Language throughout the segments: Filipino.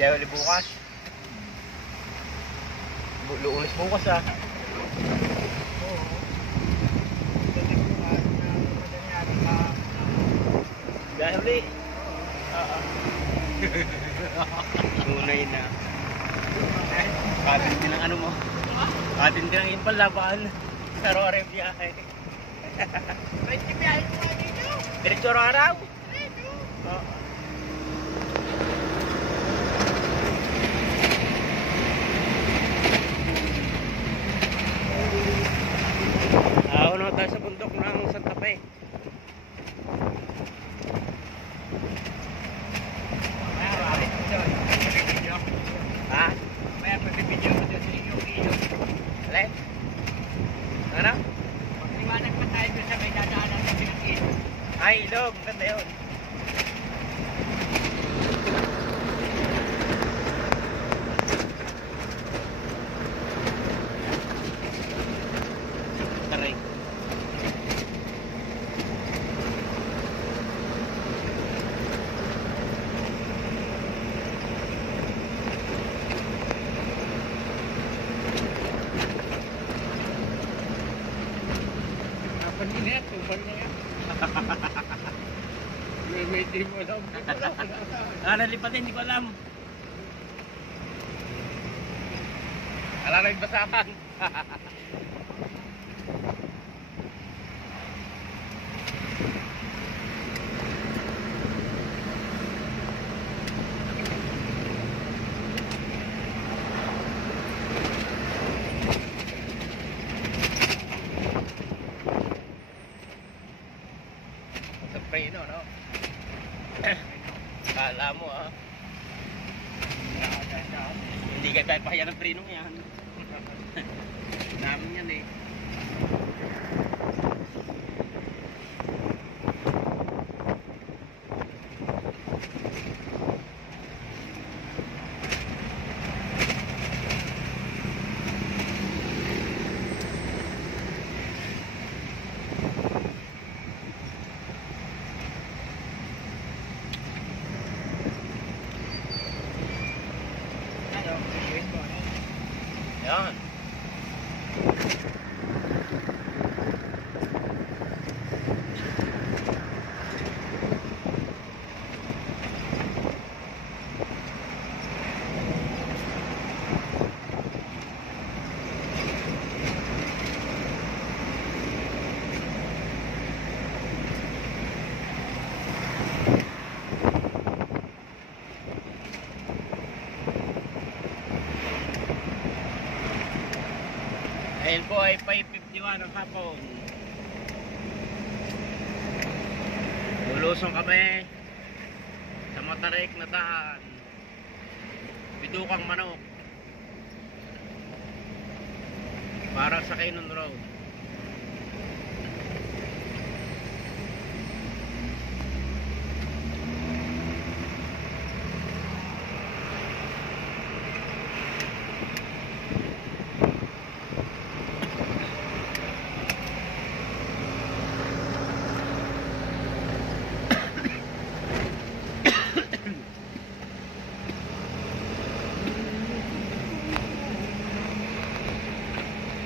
Diyan ulit bukas. Lunes bukas ah. Oo. Dati bukas na madanyari ka. Diyan ulit. Oo. Tunay na. Katin din ang ano mo. Katin din ang impal laban. Sa Rore biyahe. Right, biyahe mo nga dito. Diretso araw. Dito. Oo. Tayo sa bundok ng Santa Fe. Ha? May pabibigyan mo doon sa inyong ilog. Alin? Ano? Magliwanag pa tayo doon sa may dadaanan sa ilog. Ay, ilog. Ganda yun. Taray. Panginit, tuban na yan. May di mo alam. Nalipat hindi ko alam. Alala yung basakan. Preno, no? Kala mo, ah. Hindi ka tayo pahiya ng preno yan. Namin yan, eh. Yan. Ngayon po ay 5:51 ng hapon. Lulusong kami sa Matarik na daan. Bidukang manok. Para sa Kainon Road.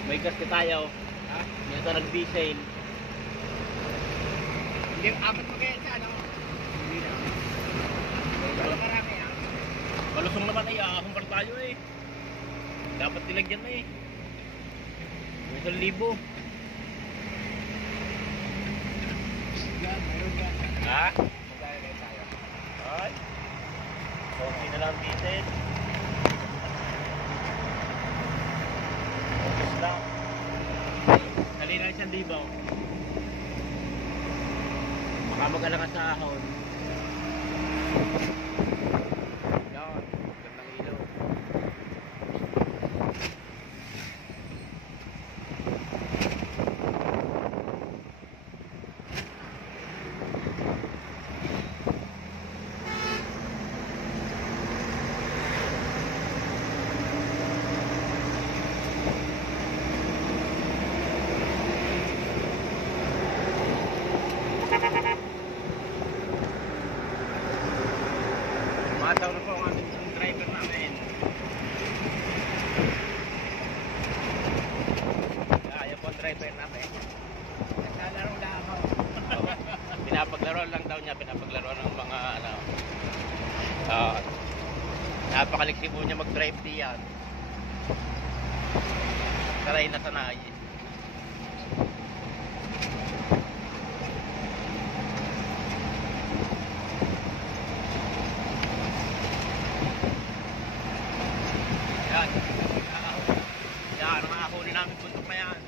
May gas ka tayo. Ha? May ito nag-diesel. Hindi, apat mo kaya siya, no? Hindi na. Wala marami, ha? Malusong naman ay ahong tayo eh. Dapat nilagyan na eh. May 1,000. Yan, mayroon yan. Ha? Maglalagay tayo. Ay. Konti na lang diesel. Focus lang. Dali na 1,000. Baka mag-ala ka sa ahon. Yan. Gandang ilaw. Naglalaro lang ako. Oo. Pinapaglaruan lang daw niya, pinapaglaruan ng mga ano. Napakaliksi po niya mag-drive diyan. Sanay na sanay. Yan. Yan, ang mga huli namin bundok na yan.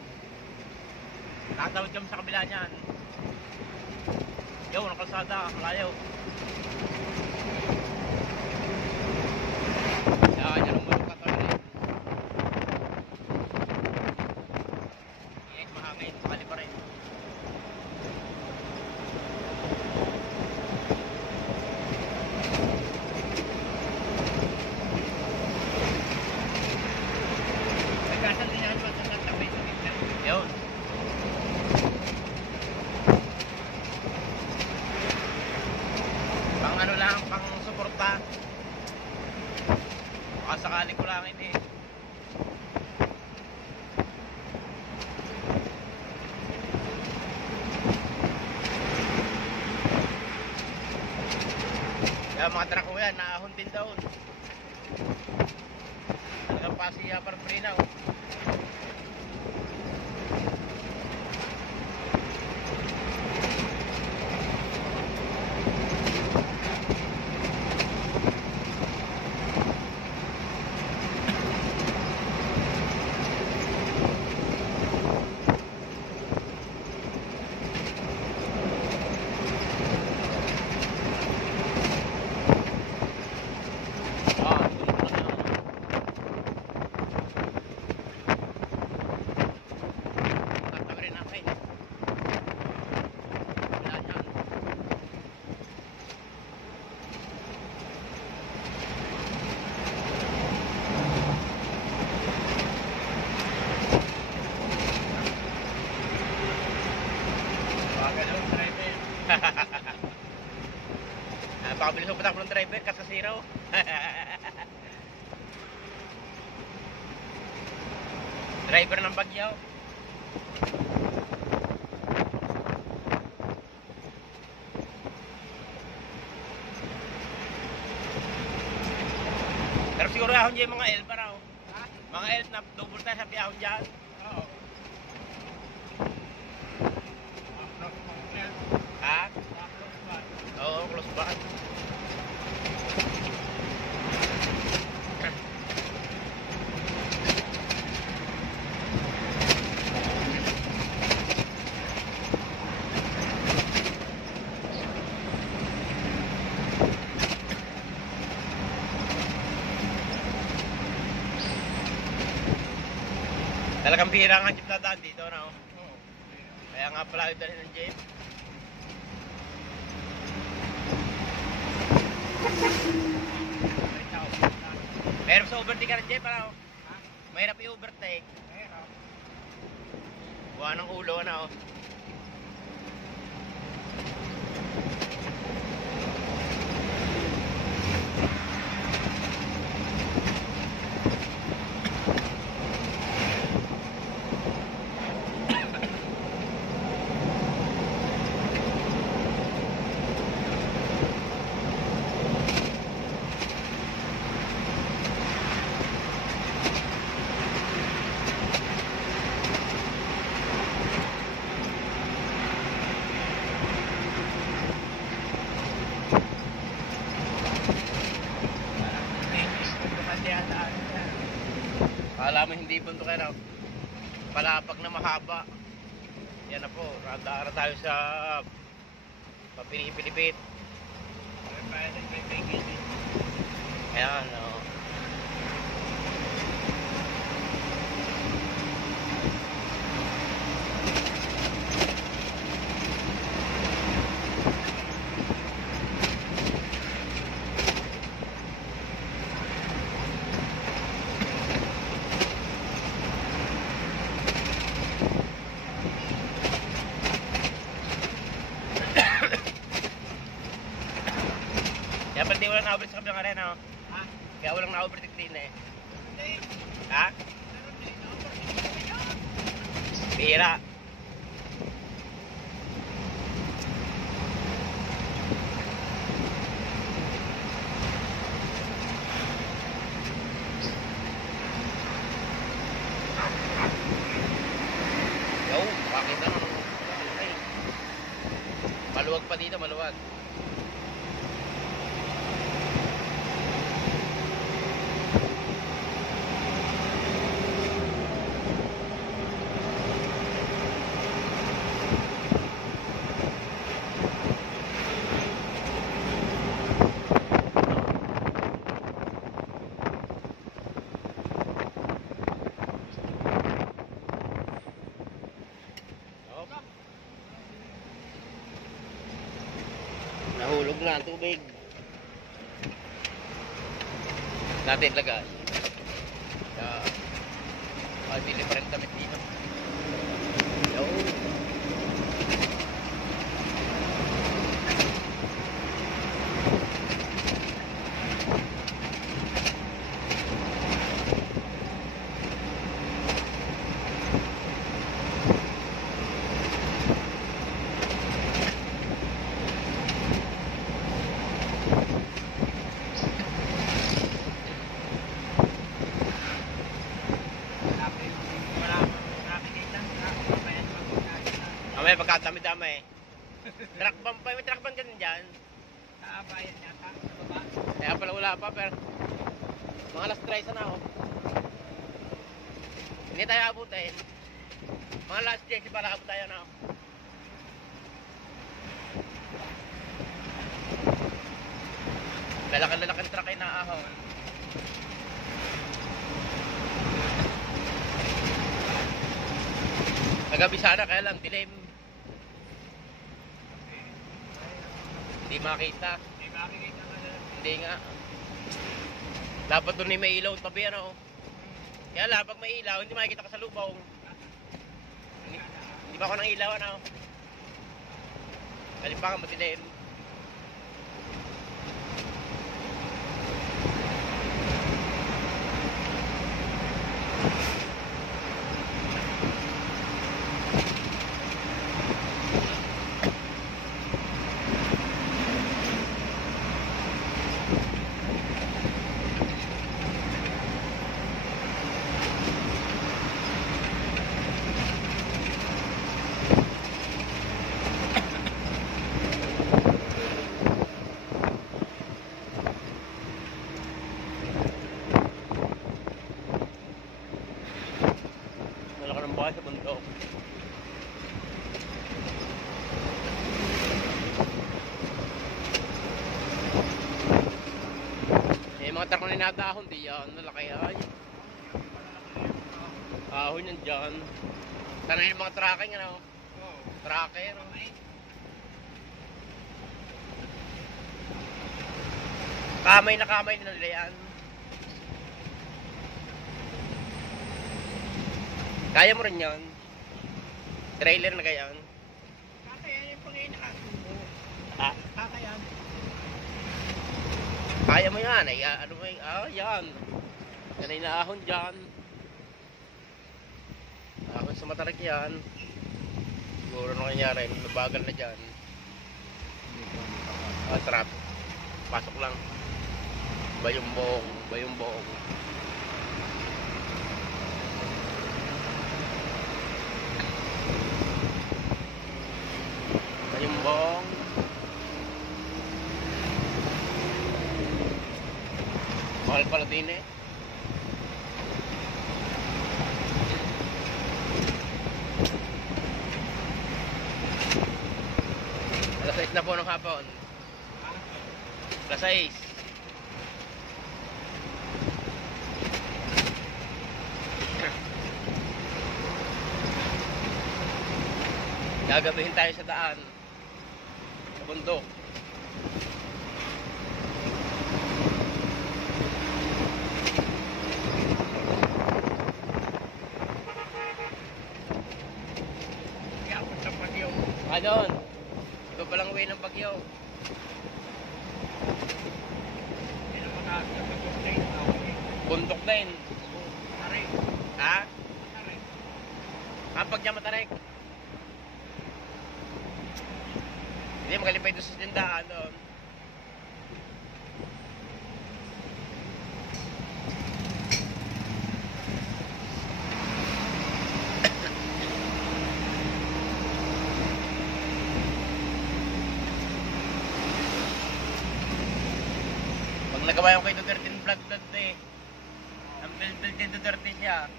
Tatawid kami sa kabila niyan. Yo, ang kalsada, malayo. Yan, yan ang bundok na to rin. Yes, mahangin, sakali pa rin. Nagkasal din yan pag nagtapay sa gitna. Yun. Pang ano lang, pang suporta. Baka sakali ko lang ini. Kaya mga truck ko yan, naahon din daw. Talagang pasiya para prinaw. Napakabilis mo patakbo ng driver, kasasiraw. Driver ng Bagyaw. Pero siguro ahon dyan yung mga elf raw. Ha? Mga elf na double tayo sa ahon dyan. Oo. Close mo yan. Ha? Close ba? Oo, close band. Talagang bihira nga jeep na daan dito, no? Oo. Kaya nga pala yung dalhin ng jeep. May tao. Mahirap sa overtake ka ng jeep, ano? Ha? Mahirap i-overtake. Meron. Buwan ng ulo, ano? Kala mo hindi bundok yan, palapag na mahaba. Yan na po, nadaan na tayo sa Papilipilipit. Ayan, o. Kaya pala di walang na-overtake sa kabilang arena, oh. Ha? Kaya walang na-overtake din eh. Hindi. Ha? Meron din. Overtake. Bihira. Maluwag pa dito, maluwag. Nahulog na ang tubig. Natin lagay. Bili pa rin damit dito. Yo. May pagkatami-dami. Truck ban, may truck ban ganun dyan. Kaabayan yata, sa baba. Kaya pala wala pa, pero mga alas 3 na ako. Hindi tayo abutin. Mga last 10 para abot tayo na ako. Lalakan-lalakan truck ay naahon. Kagabi sana, kaya lang dilim. Hindi makita. Hindi makikita ka na. Hindi nga. Dapat doon may ilaw tabi ano. Kaya lang pag may ilaw, hindi makikita ka sa lubong. Hindi ba ako ng ilaw ano? Kalipangan matilim. Sa bundok. Eh mga truck na ninadahon di yan, nalaki ay. Ahon yan dyan. Sana yung mga tracking ano? Tracker. Kamay na kamay nila yan. Kaya mo rin yan. Trailer na ganyan. Kakayan yung pangay nakasubo. Ha? Kakayan. Kaya mo yan. Ay, ano mo yung, yan. Yan ay naahon dyan. Ahon sa matarik yan. Siguro na kanyari, nabagal na dyan. Trap. Pasok lang. Bayong buong, bayong buong. Bayong buong. Mahal pala din eh. Alas 6 na po ng hapon. Alas 6. Gagabihin tayo sa daan. Sa bundok. Yapot ng bagyo. Doon. Iba palang way ng bagyo. Hindi na mataas na pag-sustain. Bundok din. Tarik. Ha? Tarik. Kapag niya matarik. Hindi, magalipay doon sa tindahan doon. nagawa yung kay Duterte vlog eh. Ang build din Duterte siya.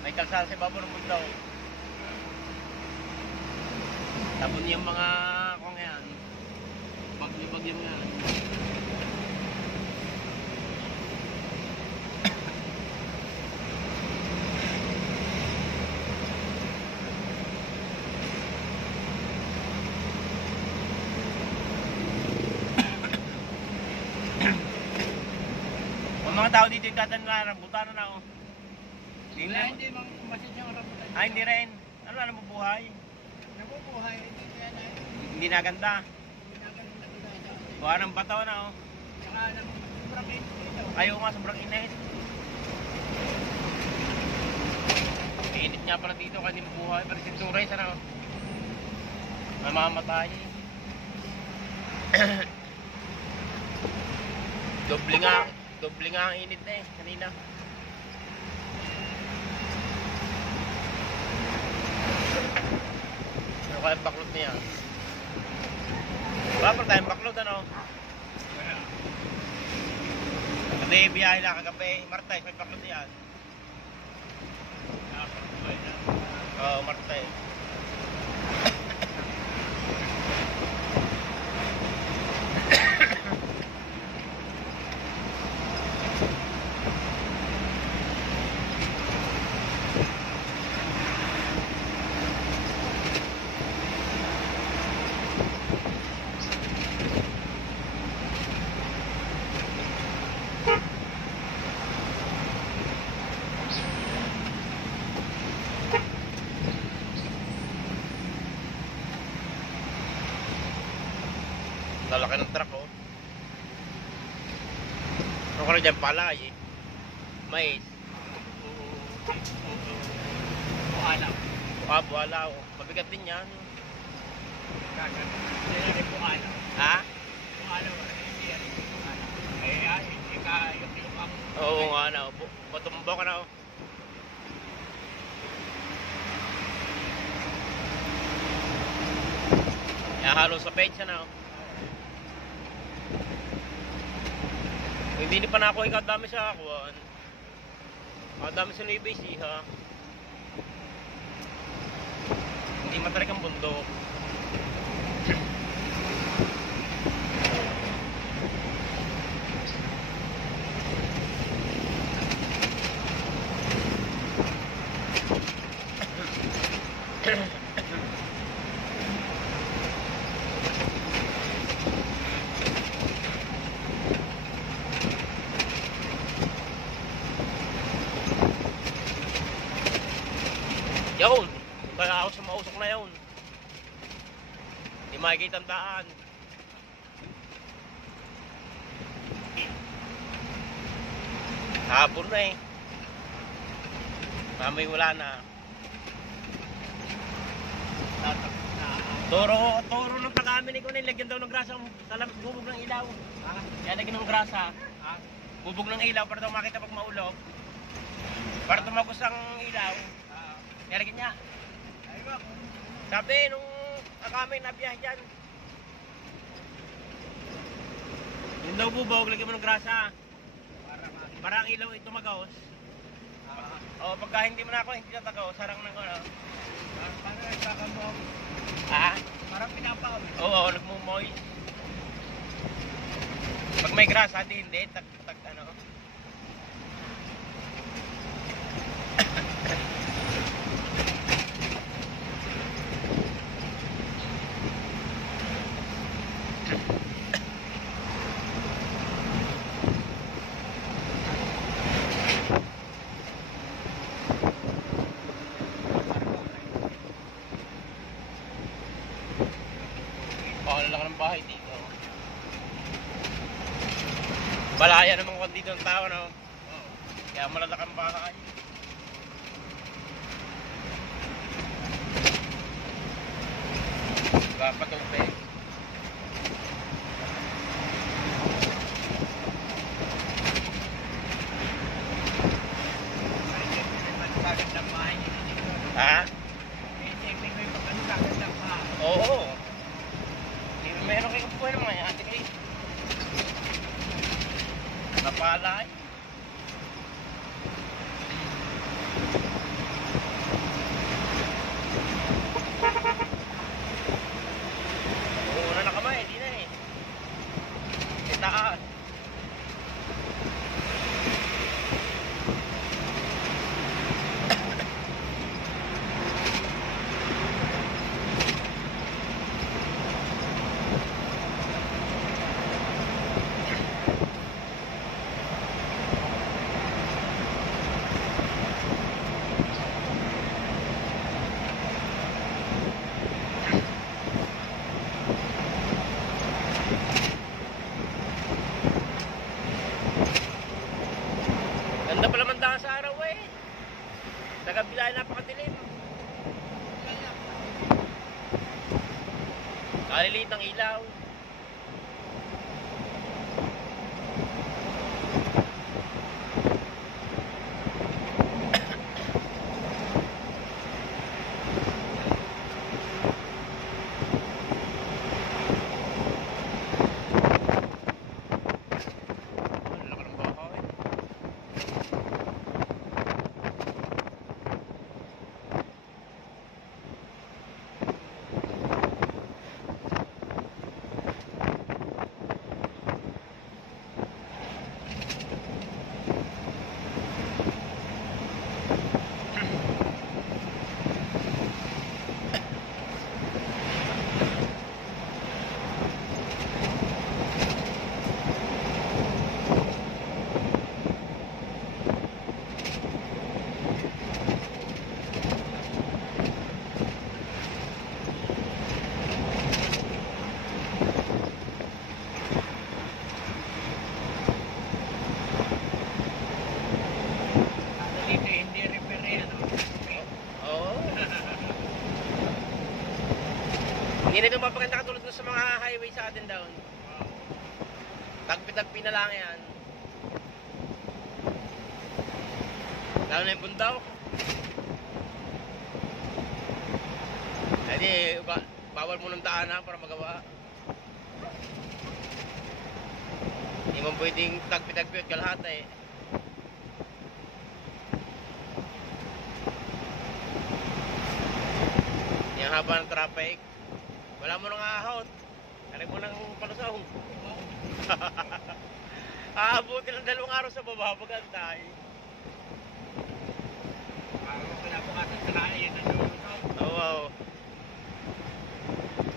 May kalsada sa ibabaw ng bundok. Tapon yung mga kung yan. Bagyo-bagyo nga. Ang mga tao dito yung tatan na rambutan na oh. Hindi mang masin yung rambutan. Ay, hindi rin. Ano na nabubuhay? Nabubuhay, hindi yan ay. Hindi na ganda. Ginaganda ginagawa. Buha ng bato na oh. Saka naman, sobrang init dito. Ayaw nga, sobrang init. Init nga pala dito kaya hindi mabuhay. Pero sinturay sana oh. Mamamatay. Doble nga ang init na eh, kanina. Ano kaya ang baklot niya? Wala pa tayong baklot ano? Kasi biyahe na kagabi, Martes, may baklot yan. Oo, Martes. Lalaki ng truck oh. Ano ka na dyan pala eh. Mais. Bualam. Buwala oh. Mabigat din yan. Hindi bualam. Ha? Bualam, hindi yan. Bualam. Yung ang... Oo nga na oh. Patumbo ka na oh. Halo sa petsa na oh. Hindi pa na ako ikadami sa akuan. Kadami sa Nueva ha. Hindi matarik ang bundok. Yun, kaya ako sa mausok na yun. Hindi makikita ang daan. Hapon na eh. Mamay wala na. Toro ng pag-amin ko na lagyan daw ng grasa sa bubog ng ilaw. Kaya lagyan ng grasa. Bubog ng ilaw para daw makita pag maulog. Para tumagos ang ilaw. Kaya lagyan niya. Sabi nung kami nabiyahe dyan. Yung daw bubog, lagyan mo ng grasa. Para ang ilaw ito magawos. O pagka hindi mo na ako, hindi na tagaw. Sarang ng ano. Parang nagkakamoy. Ah? Parang pinapaw. Oo, nagmumoy. Pag may grasa, hindi. Tag ano. Lang ng bahay dito. Balaya naman kung dito ng tao, no? Kaya malalak ang bahay. Papatupin. Ha? Oo. Meron kayong puwero mga ate kayo. Kaliliit ng ilaw. Hindi na ito mapaganda katulad sa mga highway sa atin down. Tagpi-tagpi na lang yan. Lalo na yung bundaw. Hindi, bawal mo ng daanan para magawa. Hindi mo pwedeng tagpi-tagpi at kalahata eh. Yung haba ng traffic. Wala mo nang ahot. Kaya mo nang palusaw. Aabutin ng 2 araw sa baba. Magantay. Pinapukasan sa naan yun. Oo.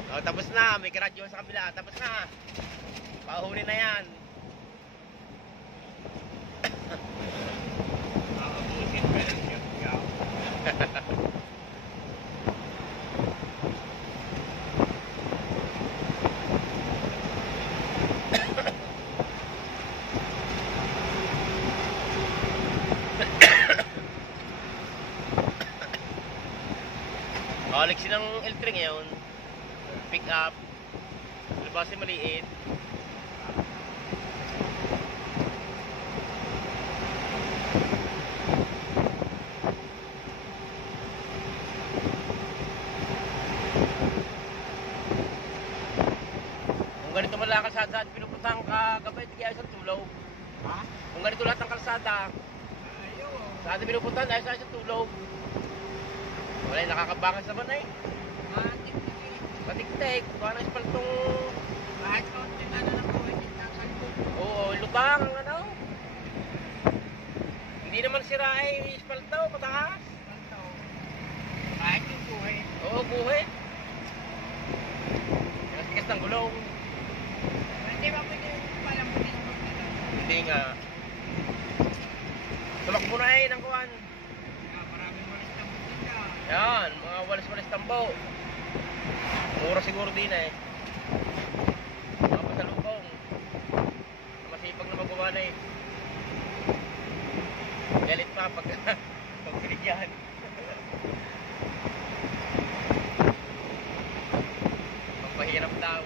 Oh, tapos na. May karadyo sa kabila. Tapos na. Pahuli na yan. Aabutin pa lang yung yaw. Alexi ng L3 ngayon. Pick up. Labasi maliit. Kung ganito man lang ang kalsada at pinupuntahan ka gabay, di kaya isang tulaw. Ha? Kung ganito lahat ng kalsada, Ayaw. sa ating pinupuntahan dahil sa isang tulaw. Wala yung nakakabangas naman eh. Matik-tik. Patik-tik, baka na ispaltong... Kahit konting ano na po, hindi nakasalpo. Oo, lutang ang ano. Hindi naman sira ay ispalto, mataas. Kahit yung buhay. Oo, buhit. Tigas ng gulong. Hindi ba pwede palang mo din magdala? Hindi nga. Tumakbo na eh, ng kuwan. Maraming walis na magdala. Yan, mga walis-walis tambo. Mura siguro din eh. Mga pasalubong. Masipag na magawa na eh. Galit pa pag binigyan. Pampahirap daw.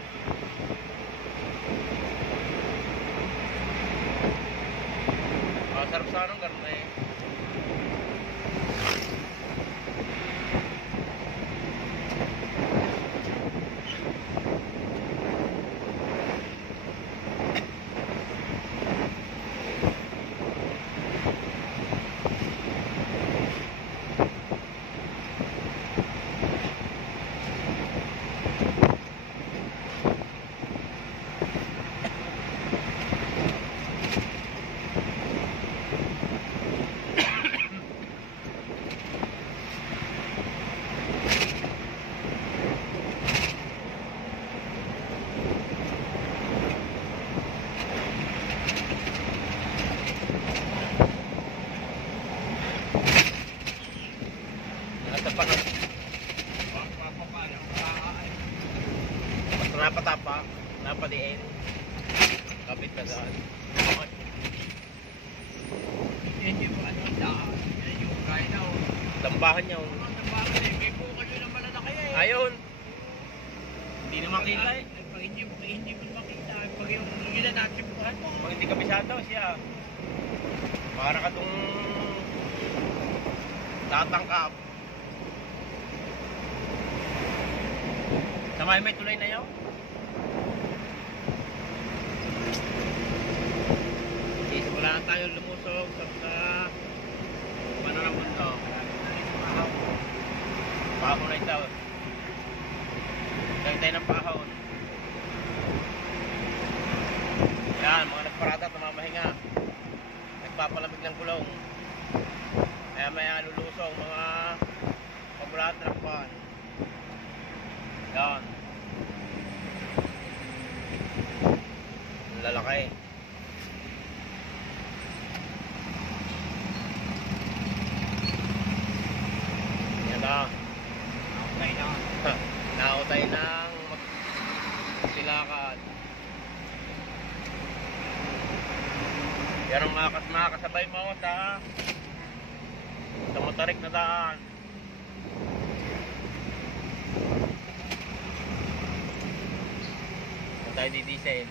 Sarap sa anong ganun eh. Napatapa, napadiin. Kapit ka daan. Hindi mo ano ang daan. Yan yung kaya na. Tambahan niya. Ang tambahan eh. May bukal yun ang malalaki eh. Ayun. Hindi Hindi na makita eh. Pag hindi mo makita, pag yung gila natin buhat mo. Pag hindi kabisado siya. Para ka itong tatangkap. Sa may tulay na yun. Wala na tayo lumusog sa ano ng mundo. Pahon na ito. Gagday ng pahon. Yan, mga nagparada tumamahinga. Nagpapalamig ng gulong. Kaya may lulusong mga pamulat trakpan. Yan. Lalaki. Yan na. Nautay ng magsilakan. Yan ang mga kasabay mo sa motorik na daan. Kung tayo di diesel.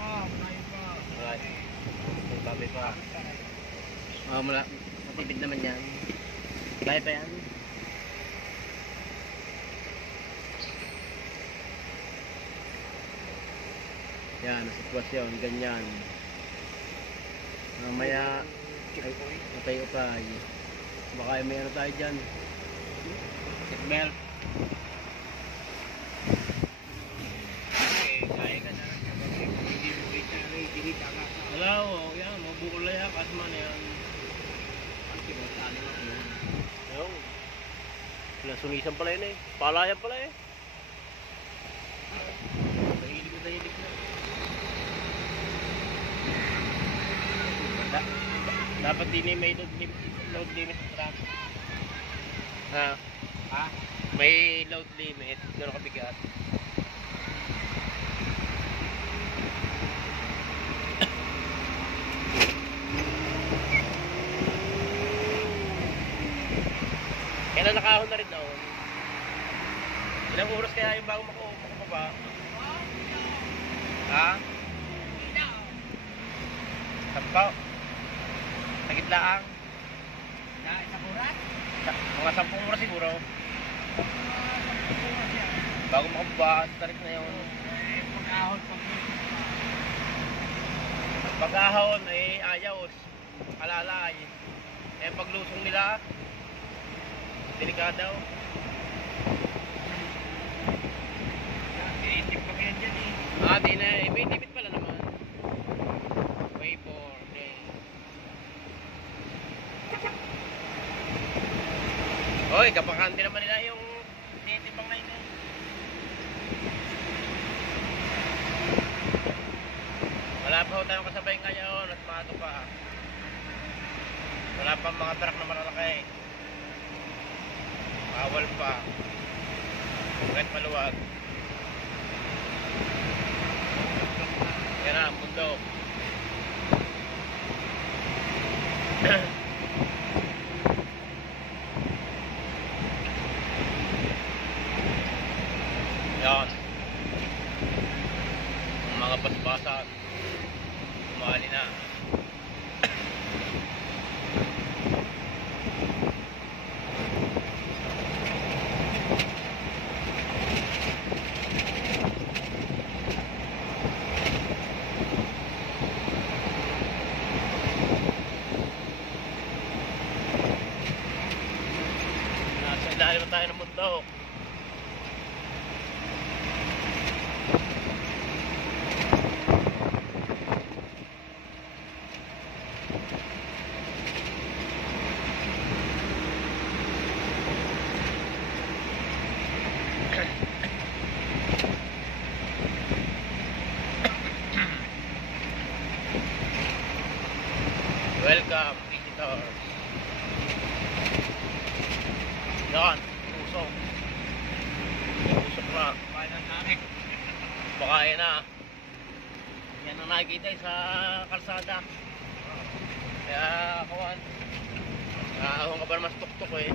Alright. Kung babi pa. Matipid naman yan. Kaya pa yan. Yan, ang sitwasyon, ganyan. Mamaya ay utay-utay. Baka may ano tayo dyan. Seatbelt. Kaya ka na. Hindi mo kita, hindi ka na. Wala o, yan, mabukol na yan, kasma na yan. Ayun. Pinasunisan pala yun eh. Palayan pala eh. Dahilig na. Dapat din may load limit sa truck. Ha? Ha? May load limit. Gano'n kabigat. Kaya nakahon na rin doon. Ilang oras kaya yung bago makapaba? Ha? Sampaw? Sa gitlaang? Na isang oras? Mga 10 oras siguro. Bago makababa, tarik na yun. Pag-ahon ay ayaw, kalalay. Eh paglusong nila, delikado. Iisip pa kaya dyan eh. Di na, may tipid pala naman. Way for day. Hoy, kapakante naman nila yung tinitimbang na yun eh. Wala pa ho tayong kasabay ngayon at mato pa. Wala pa mga truck na malalaki. Bawal pa. Kahit maluwag. Yan na, mundo. Yan. Ang mga basbasan. Umali na. Nasa ilalim tayo ng mundo. Welcome, visitors. Yan, usok. Usok na. Bakain na. Yan ang nakikita sa kalsada. Kaya kawan. Ahong ka ba mas tuktok eh.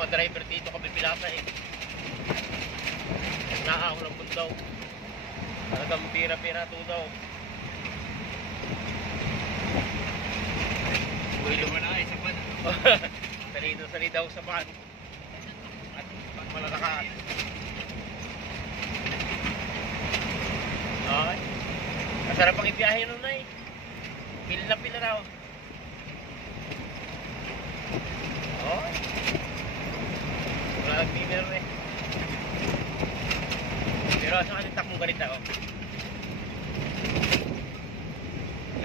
mga driver dito kapipilasa eh. Nakaako ng bundaw. Talagang pira-pira to daw. Wala mo na isa pa. Sali daw sa van. At malalakas. Okay. Masarap ang ibiyahe nun na eh. Pila na pila raw. Okay. Wala lang dinner eh. Pero sa kanil takong ganito oh.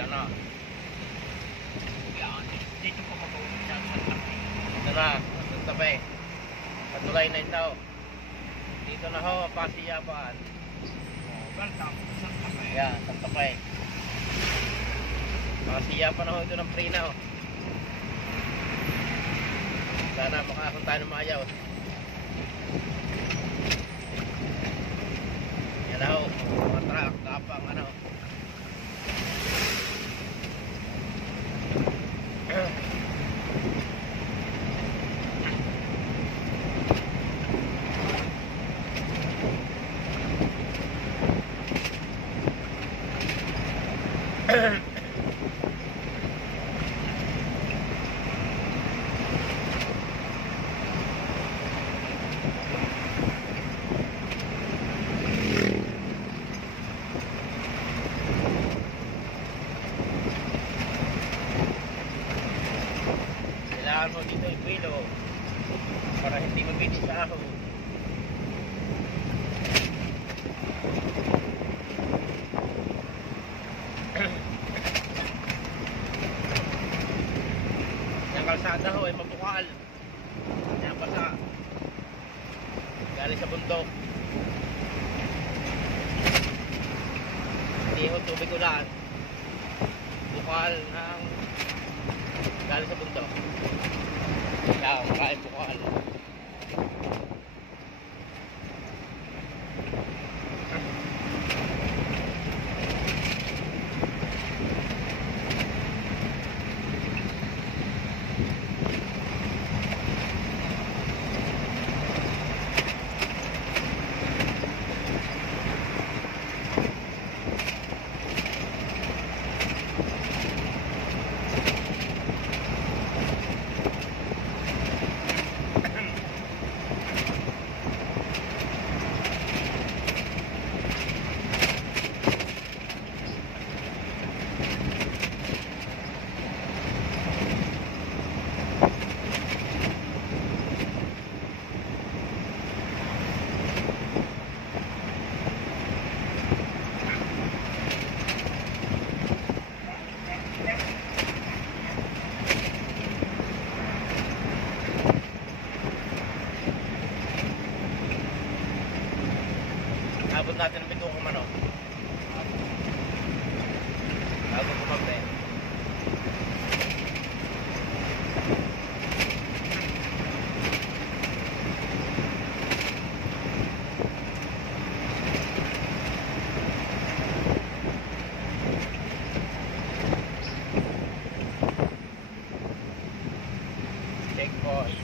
Yan na. Dito pa mapawag sa Santa Fe. Ito na. Santa Fe. Patulay na ito. Dito na ho. Pasiyapaan. Welcome to Santa Fe. Yan. Santa Fe. Pasiyapan na ho ito ng prina oh. Sana makakon tayo ng maayaw. Yan na ho. Mga truck. Kapang ano. Kailangan mo dito ikwilo para hindi mabitis sa ako. Yung kalsada ho ay mabukal. Yan basa. Galing sa bundok. Hindi ho tubig ulan. Bukal ng galing sa bundok. Kaya makain bukal. Abot natin ang pitong kumano. Abot kumagte. Checkpoint.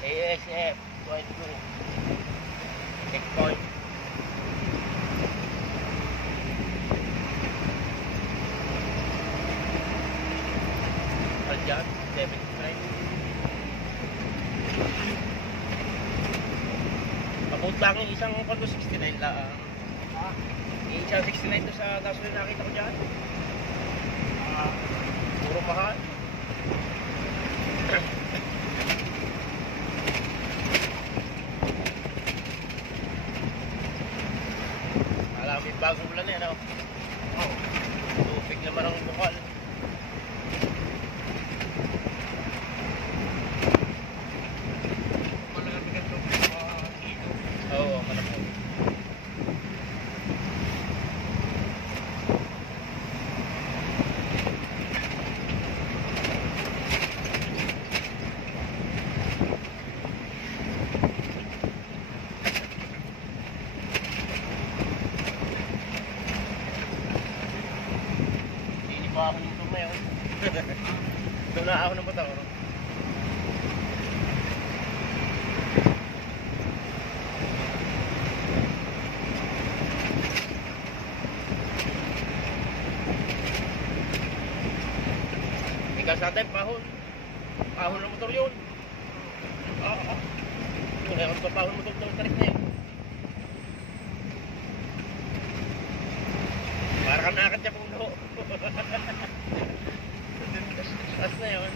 ASF 22 checkpoint. Aljan 75. Abot lang yung isang kondo 69 lang. Yung isang 69 to sa gasoline nakita ko dyan. Puro mahal. May bagong ulan yan, oh. Oh. Tubig naman ang bukal. Malamig ang tubig sa ilog. Oo, malamig. Naahon ng motor. Ikaw sa atin, pahon. Pahon ng motor yun. Oo. Kaya ako papahon ng motor ng tarik na yun. Para ka nakakad siya puno. Taas na yun.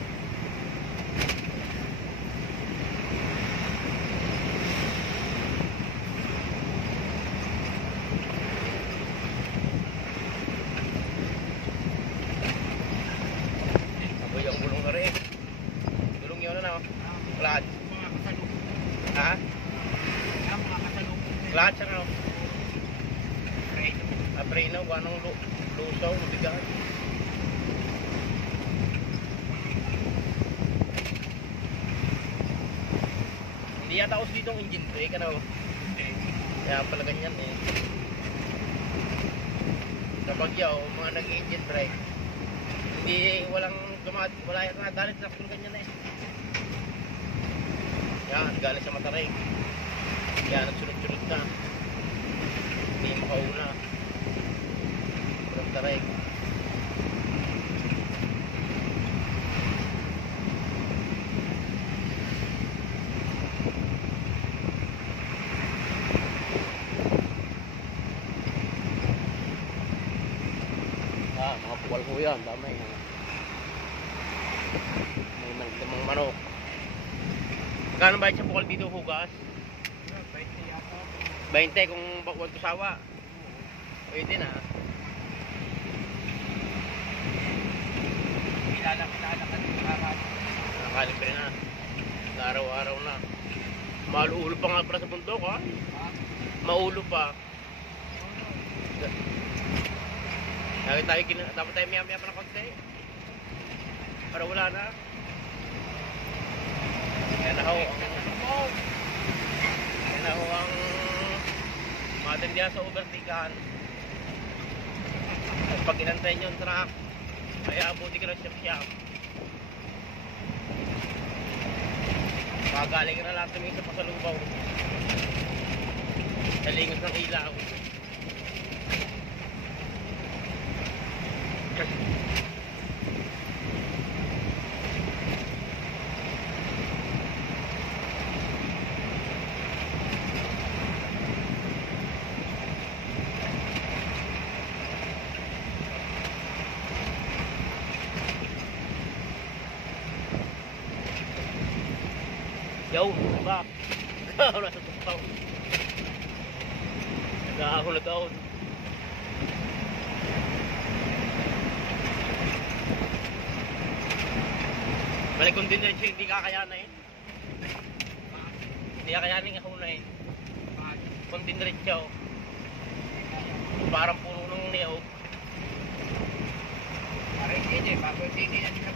Aboy ang gulong na rin. Gulong yun na, clutch. Mga kasalok. Ha? Mga kasalok. Clutch ano? Right. Apreno, anong lusaw, mabigat. Hindi yata us dito ang engine brake, ano? Kaya pala ganyan eh. Kapag yaw, mga nag-engine brake, hindi, wala yata nadalit sa kung ganyan eh. Yan, galing sa mataray. Yan, nagsunod-sunod na. Hindi makauna. Walang taray. Mga pukal po yan. Damay. May limang manok. Magkano ba sa pukal dito hugas? 20 yata. 20 kung huwag kusawa. Pwede na. Kilala ka ng karat. Nakalibre na. Araw-araw na. Maulo pa nga para sa bundok ha. Maulo pa. Dapat tayo miyam-miyam pa ng konti. Para wala na. Yan na ho. Yan na ho ang matindihan sa overtakean. Pag inantay nyo yung truck, ay abuti ka ng siyap-siyap. Magaling na lang tumingin sa pasalubaw. Sa lingos ng ilaw. Yo, diba? Wala sa tumpaw. Nag-aahon na taon. Balik kung din na siya, hindi kakayanin. Hindi kakayanin ako na eh. Kung din rin siya, parang puro ng niyog. Parang hindi eh. Bago hindi na nila.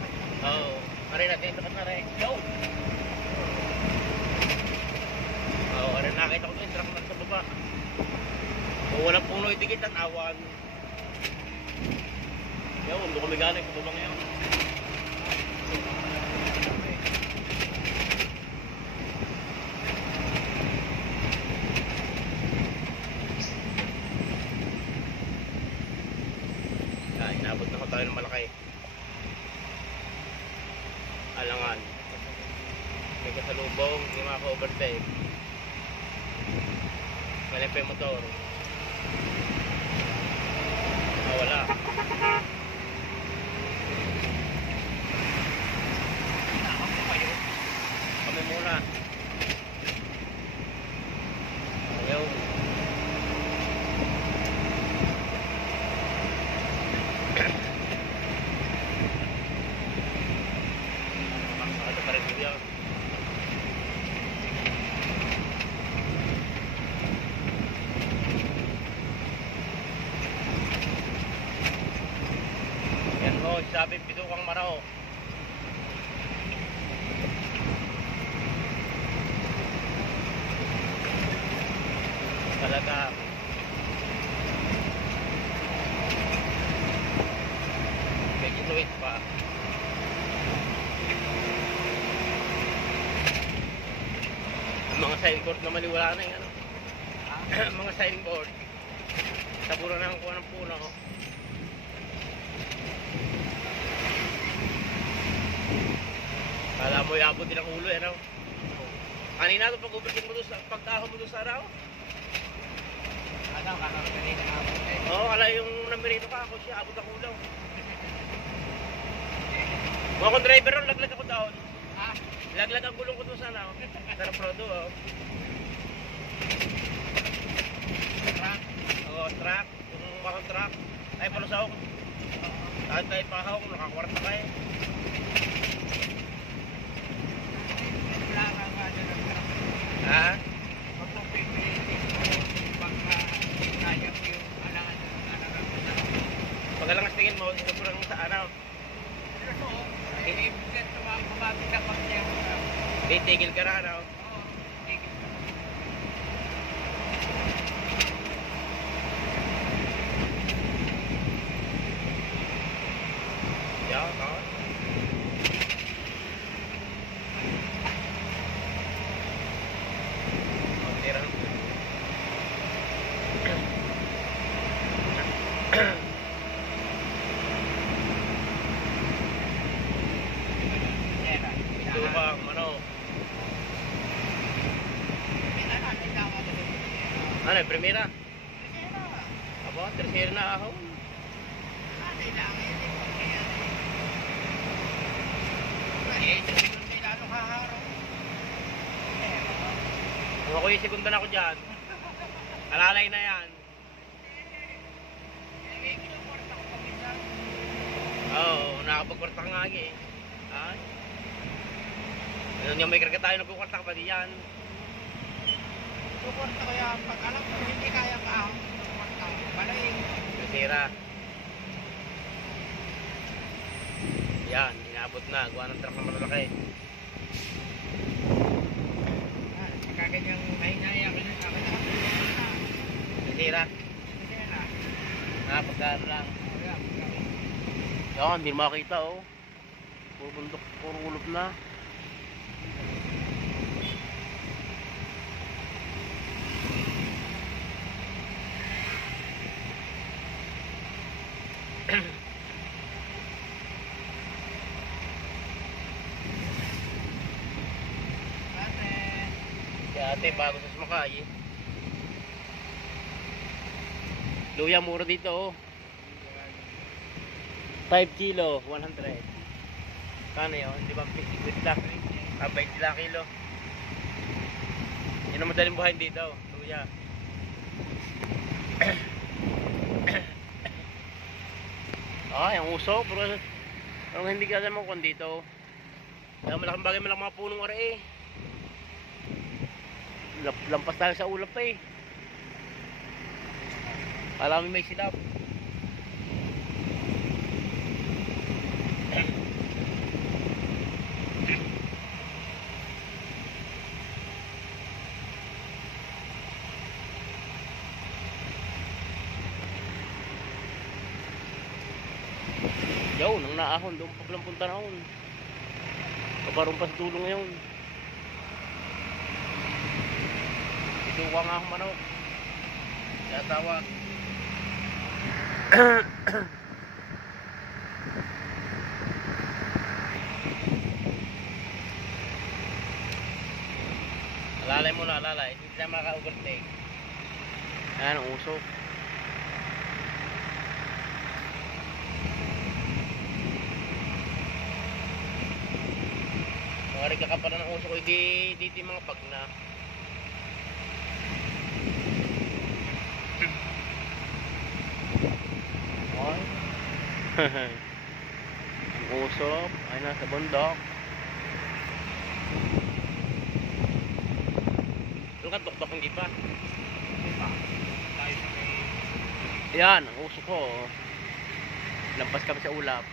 Oo. Aray natin, dapat na rin. Yo! Oo, aray nakita ko yung truck na sa baba. Kung walang puno itigit at awan. Yo, doon kami galing sa baba ngayon. Inabot na ko tayo ng malaki. Alangan. May kasalubong, hindi maka-overtake. Galing pa yung motor. Wala. Kami muna. Ayaw. Ano pa rin siya? Yan ho, sabi Bidukang Marao. Talaga. Medyo tuwid pa. mga signboard na maliwala na yung ano. Mga signboard. Tabura na ang kuha ng puno. Kala mo iabot din ang ulo, ano? Kanina ito pag-uberkin mo doon sa pagkahon mo doon sa araw. Ano, kakaroon kanina ako. Oo, kala yung namirito ka ako siya, abot ang ulo. Kung akong driver ron, laglag ako doon. Ah, Laglag ang gulong ko doon sana. Pero prodo, oh. truck. Oo, truck. Yung bakang truck. Ay, palusaw. Kahit tayo pahaw, nakakwarta ka eh. Wala ka nga dyan ang truck. Ha? Magpapipilitin mo pagka kaya mo yung alangan ng truck. Pagkalangas tingin mo, ito po lang sa araw. Pero so, i-ibigyan sa mga kumapit na pagkaya mo na. Titigil ka na, ano? Oo, tigil ka. Yeah, no? Magtira. Pera. Ito bang, ano? Pera, kailangan mo doon. Ano, primera? Pera. Aba, tercera na ako. Kailangan yun yung pagkaya. Eh, susunod na ilalong haharap. Kung ako yung segunda na ako dyan, alalay na yan. Eh, kinuporta ko kami sa... Oo, nakapagkwarta ka nga eh. Ay. Ano yung may karga tayo nagkukwarta ka pa di yan. Suporta ko yan. Pag alam ko hindi kaya ka ako, suporta ko. Balay. Nasira. Yan, inabot na. Gawa ng truck na malalaki. Kaganyang mahinaya ka na sa akin. Nasira. Kaya na. Pagkara lang. Yan, hindi makita oh. Puro bundok, puro ulap na. Si ate bago sa Sumakay eh. Luya mura dito oh. 5 kilo, 100. Kano yun? Di ba 50 lang? 20 lang kilo. Yun ang madaling buhayin dito, luya. Yung usok, pero hindi ka alam mo kung dito. Kaya malaking bagay malang mga punong ara eh. Lampas tayo sa ulap pa eh. Alam mo may silap. Yaw, nang naahon, doon pa lang punta na ahon. Kabarong pa sa tulong ngayon. Ito ka nga akong manok. Kaya tawag. Alalay mo na, alalay. Hindi na maka-overtake. Ayan, ang usok. Mga rin kakapala ng usok, hindi dito yung mga pag na. Ang usok ay nasa bundok. Doon ka tuktok hindi pa. Yan, ang usok ko. Lampas kami sa ulap.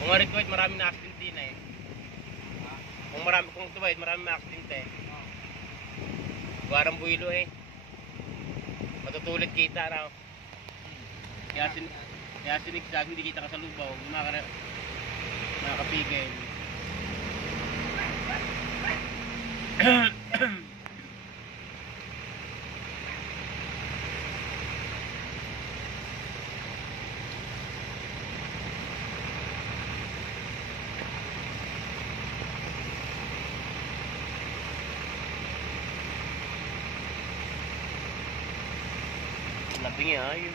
Kung marit tuwid, maraming na-accident din eh. Kung tuwid, maraming na-accident eh. Guarang buwilo eh. Matutulit kita na. Kaya sinigsag, hindi kita kasalubong. Nakakapigil. Laping ya, yun.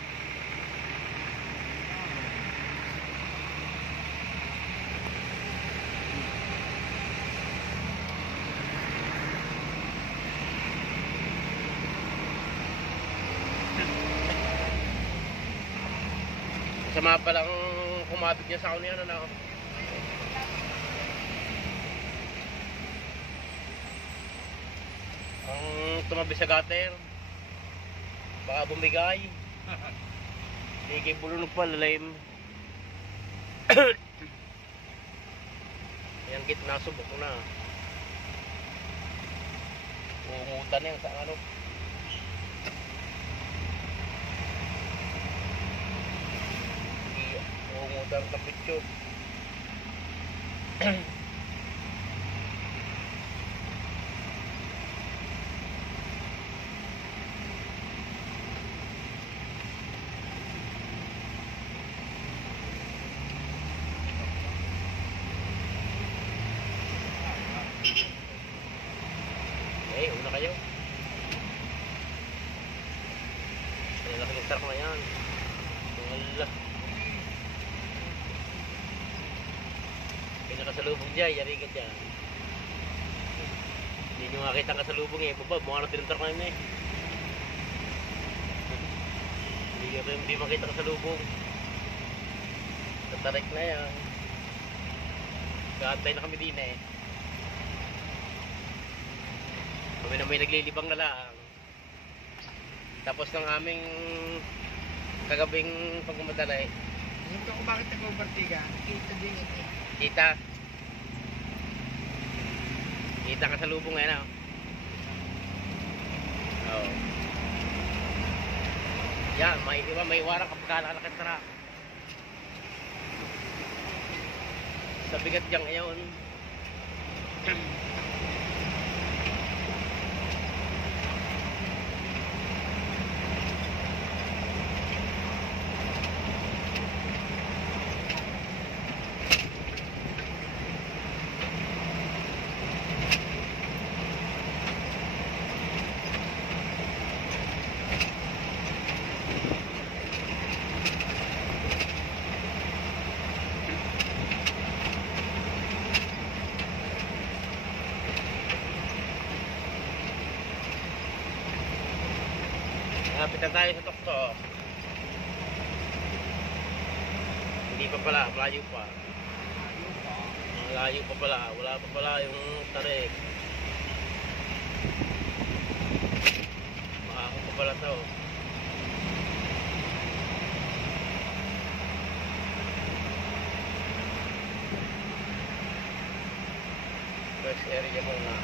Masama pa lang kumapit niya sa ako niya, ano. Ang tumabi sa gutter. Baka bumigay. Sige, bulunok pa, lalim. Yan, gitna, subok na. Uungutan na yan sa ano. Uungutan sa picture. Una kayo. Malaking truck na yan. Wala. Pinakasalubong dyan, yari ka dyan. Hindi nyo makita ang kasalubong eh. Baba, mukha na tinutruck na yun eh. Hindi makita kasalubong. Tatarik na yan. Kaantay na kami din eh. Kami na may naglilibang na lang. Tapos ng aming kagabing pagmamadalay. Ito ko bakit nag-overtiga? Kita din ito. Kita. Kita ka sa lubong ngayon, oh. Oo. Yan, may warang kapag nakalakit na. Sa bigat dyan ngayon. Lapit na tayo sa tuktok. Hindi pa pala, malayo pa. Malayo pa pala, wala pa pala yung tarik. Makako pa pala to. First area muna.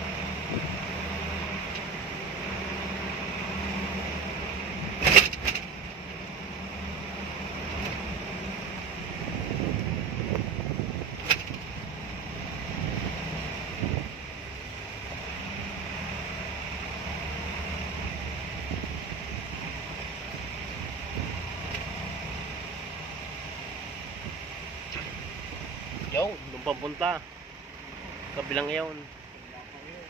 Yun, nung papunta. Kabilang yun.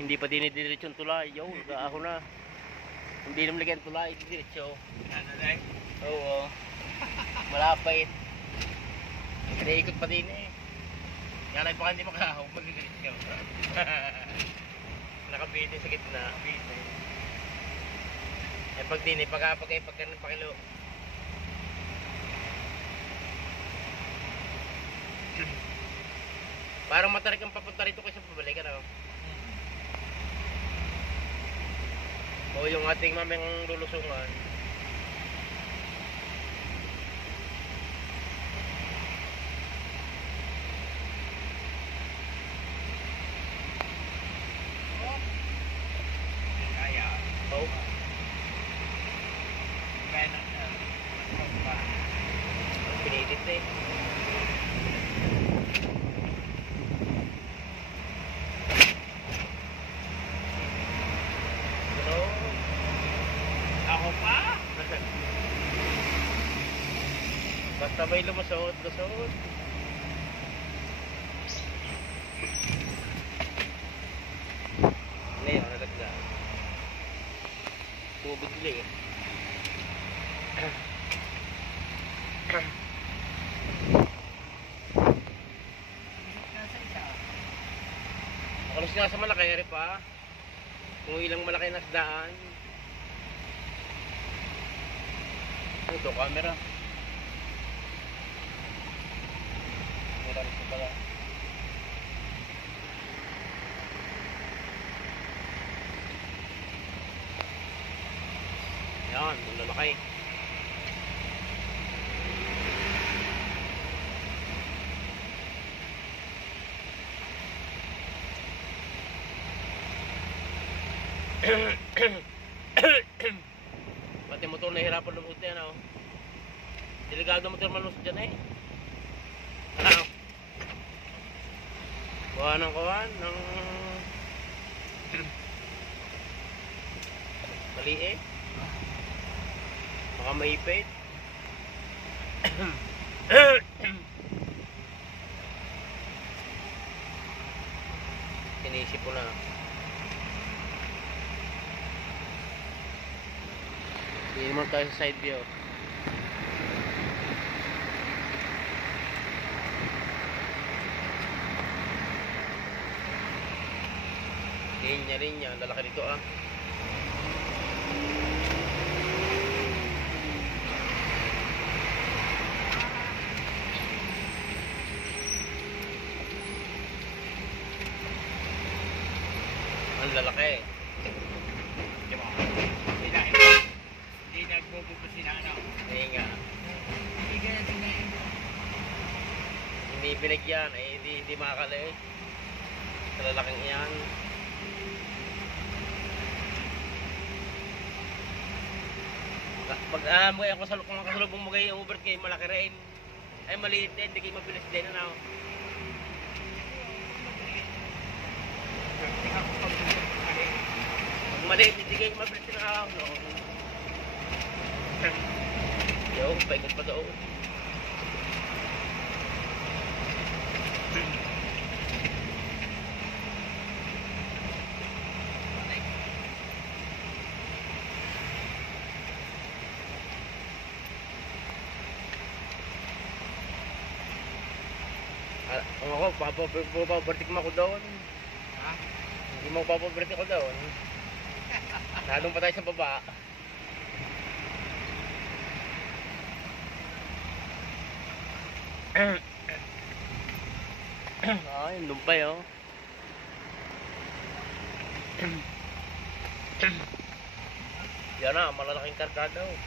Hindi pa dinidiretso yung tulay. Yun, nag-aaho na. Hindi naman lagyan tulay, diretso. Ano dahil? Oo. Malapit. Ikot pa din eh. Yan ay baka hindi makaahaw, mag-diretso. Nakabiti sa gitna. Eh pag din eh, pagka ng pakilo. Parang matarik ang papunta rito kaysa pabalikan, ano? O yung ating mamang lulusungan. Kaya. Oh. eh. So, Ako pa? basta may lumusot. Ngayon, nalagda. Tubig ulit eh. Nasa isa. Makalos nga sa malaki, eri pa. Kung ilang malaki na daan. Ito, camera. Camera rin pala. Yan, ang lalaki. Pati motor nahihirapan lumusot yan, oh. Delikado motor malusot dyan eh. Ano? Kuha ng mali eh. Baka maipit. Sinisip ko na. Hindi naman tayo sa side view. Linya. Lalaki dito ah. Ang lalaki. Di ba? Hindi nagbububusin na ano. Hindi nga. Hindi ganyan tingnan. Hindi binigyan. Eh, hindi makakali. Sa lalaking yan. Pag ako kung kasalubong mo kayo Uber kayo malaki rin. Ay maliit din. Hindi kayo mabilis din. Ano? Pag maliit hindi kayo mabilis din ako. No? Yo, paikot pa doon. Ako, papabertik mo ako doon. Ha? Hindi mo papabertik ako doon. Nandun pa tayo sa baba. Ay, lumpay oh. Yan na, malalaking kargada oh.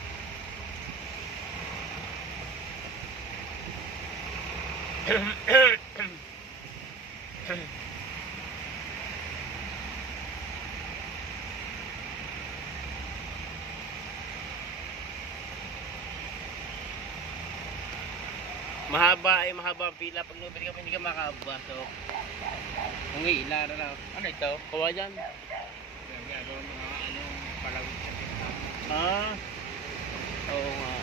Mahaba ang pila pag nubili ka hindi ka makakabas so. Kung ila na lang. Ano ito? Kawa dyan? Gagawin mga anong palawit sa TikTok. Ah. Oo nga.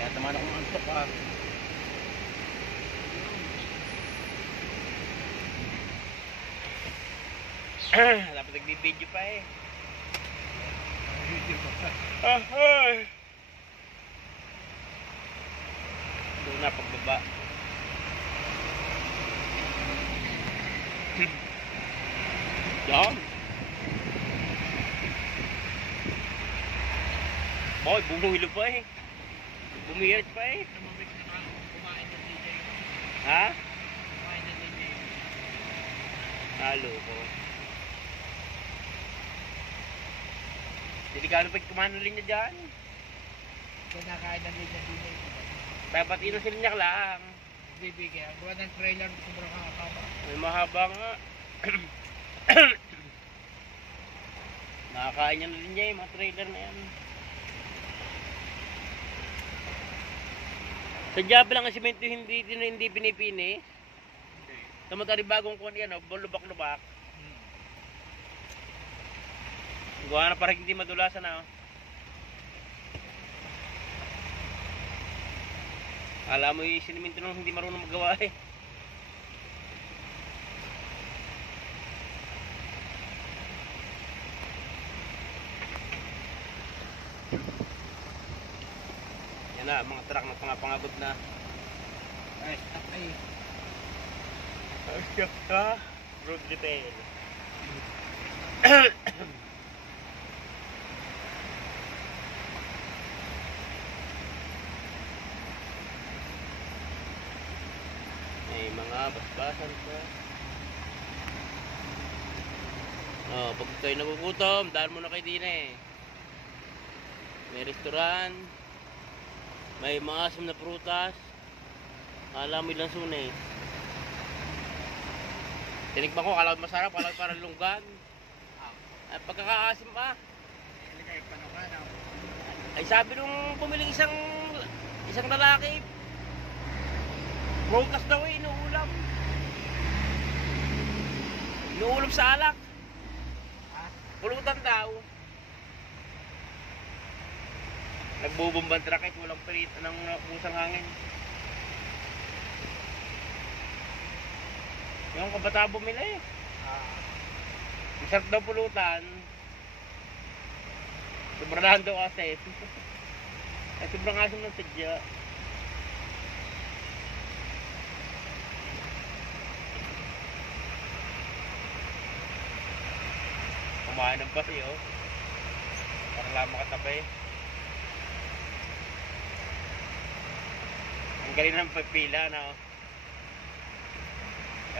Kaya taman akong antok ah. Dapat nagbibideo pa eh. Doon na pagbaba. Yan. Boy, bumuhilo pa eh. Bumirit pa eh. Namamit na kumain ng DJ. Ha? Kumain ng DJ. Halo ko. Delikado pa kumain ng linya dyan. Kinakain na din na din eh. Dapat ino sila niya lang. Bibigay. Ang gawa ng trailer sobrang kakaba. May mahaba nga. Nakakain niya na linya eh, mga trailer na yan. Sadya pa lang ang simento hindi pinipini. Tamatari bagong kuwan yan, lubak-lubak. Gawa na parang hindi madulasan na. Alam mo yung siniminto nung hindi marunong magawa eh. Yan na, mga truck na pangapangabot na. Ay, stop ay. Road detail. May mga basbasan pa. Oh, pag kayo nagugutom, dahil muna kayo din eh. May restaurant. May mga asim na prutas. Alam mo ilang sunay. Tinikman ko, kala ko masarap, kala ko parang lunggan. Ay, pagkakaasim pa. Iligay pa naman. Ay sabi nung pumiling isang lalaki, prutas daw eh, inuulam. Inuulam sa alak. Pulutan daw. Nagbubumban truck kahit walang pilit ng pusang hangin. Yung kabataan bumili eh. Masarap daw pulutan. Sobrahan daw kasi. Ay sobrang asim ng sadya. Kumain ng pati oh. Para lang makatabi. Ang galing ng pagpila na oh.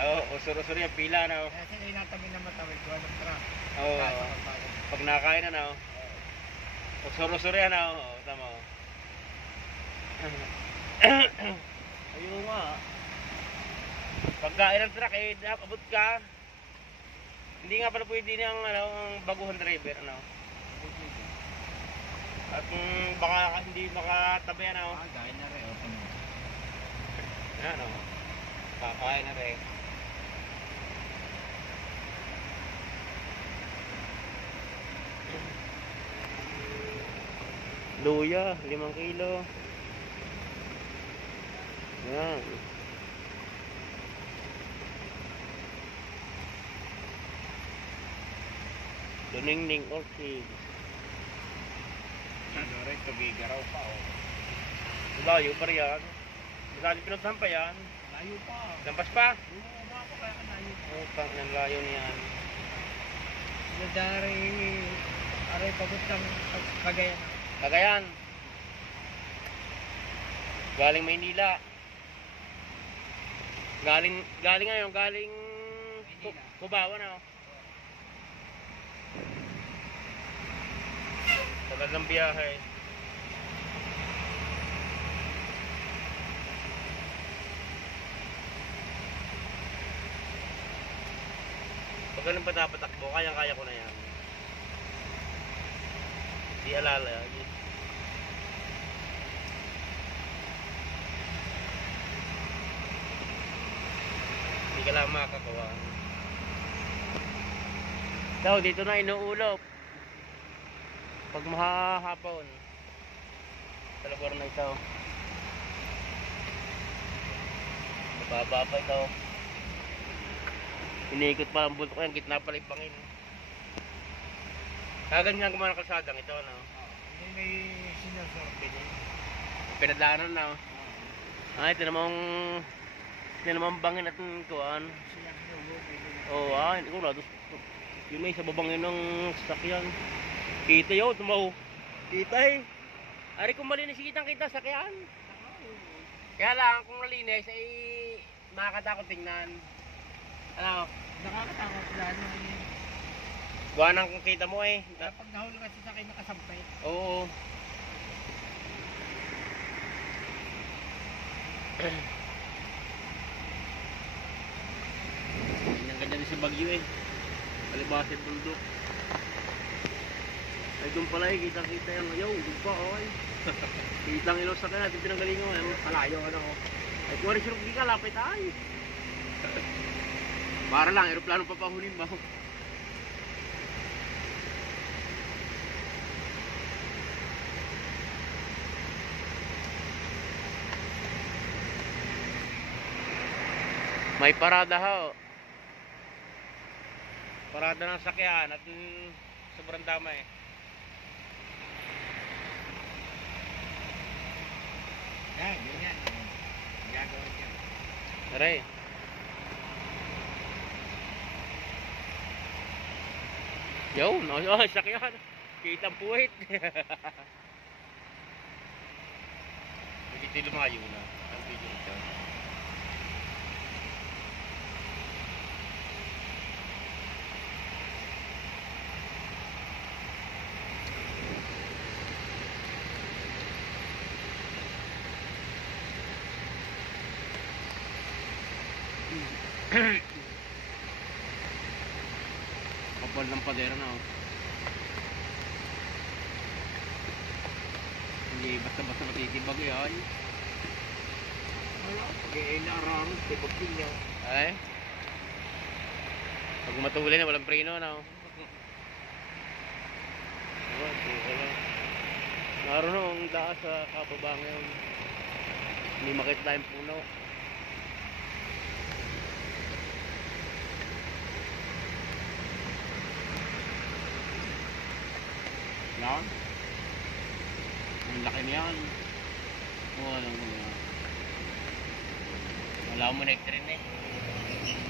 Oo, usur-usur yung pila na oh. Kaya sila inatabi na matawid ko ng truck. Oo. Pag nakakain na oh. Usur-usur yan oh. Tama oh. Ayun nga. Pagkain ng truck eh, abot ka. Hindi nga pala pwede niyang ang baguhan driver ano. At baka hindi makatabi ano. Gaya na rin. Ano? Kakain na rin. Luya, 5 kilo. Yan. Luningning orchid. Ano rin, tubiga raw pa oh. Layo pa riyan. Masaling pinuntahan pa yan. Layo pa. Lampas pa. Bumaba ako kaya ka layo. Oh, tang ng layo niyan. Dari, aray pagod ng Cagayan. Cagayan. Galing Maynila. Galing ngayon, galing Cubao na oh. Tagal ng biyahe. Pag ganun pa dapat takbo, kayang-kaya ko na yan. Di alala. Hindi ka lang makakawa. So, dito na inuulop. Pag mahahapon. Sa lugar na ito. Mababa pa ito. Iniikot pa ang bulto ko yan, gitna pala yung bangin. Kaganyan kumana kalsadang ito, no? Hindi may sinasorbe din. Pinadaanan na. Ay, ito namang bangin at kuhaan. Silang nulog. Oo, hindi ko na. Yun may sa babangin ng sasakyan. Kita yun, tumaw. Kita eh. Ari kung malinis, kitang-kita sakyan. Kaya lang, kung malinis, ay makakatakot tingnan. Ano? Nakakatakot lalo Gawa ng kita mo eh. Kaya pag nahuli kasi sa akin nakasampay. Oo. Ganyan din si Bagyo eh. Palibasin bundok. Ay doon pala eh, kita-kita yung ayaw. Doon pa okay. Kitang ilaw sa kanya, natin pinanggalingan. Ay, malayo ka na ko. Ay kung rin di ka, lapit tayo. Para lang, aeroplano pa pahunin ba? May parada ho. Parada ng sakyan at sobrang dama eh. Yan, ganyan. Gagawin yan. Aray. Yo, no, sakyan. Kitang puwit. Hindi lumayo na ang video ito. Kapal ng padera na oh. Hindi basta-basta matitibag yan. Wala, pag-iinarang, tibagin niya. Ay. Pag matulin na walang preno na oh. Wala. Naroon na ang daan sa kababa ngayon. Hindi makita tayong puno. Yan. Ang laki niyan. Walang wala. Wala mo na rin eh.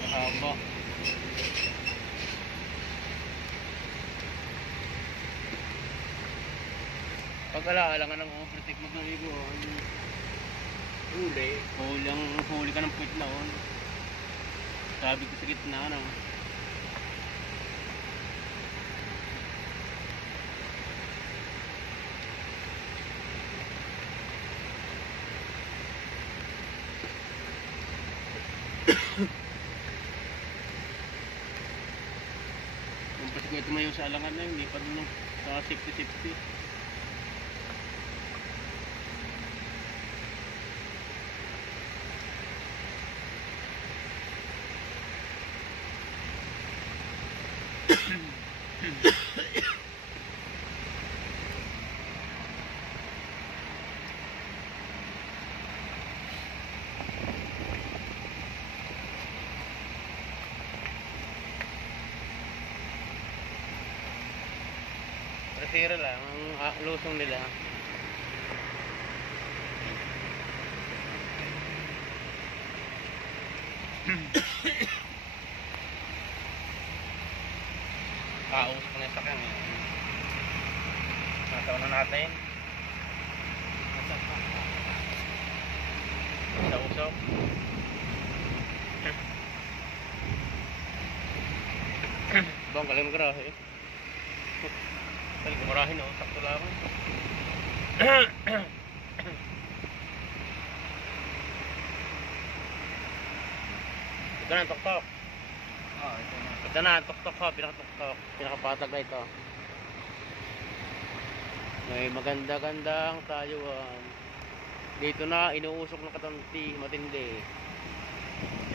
Mahaba. Pag alaalangan ng overtake mag-naligo. Huli. Huli ka ng puwit na on. Sabi ko sa gitna ano. Kung pati ko tumayo sa alangan na hindi pa dun sa safety. Resira lang ang lusong nila. Kausap na sa kanya. Nasa una natin. Sa usok. Bang, galing magarahe. Galing magarahe no, sakto lang. Ito na, tok-tok. Ito na. Ito na, tok-tok ha, pinaka-tok-tok. Pinakapatag na ito. May maganda-gandang tayuan. Dito na, inuusok ng katanti, matindi.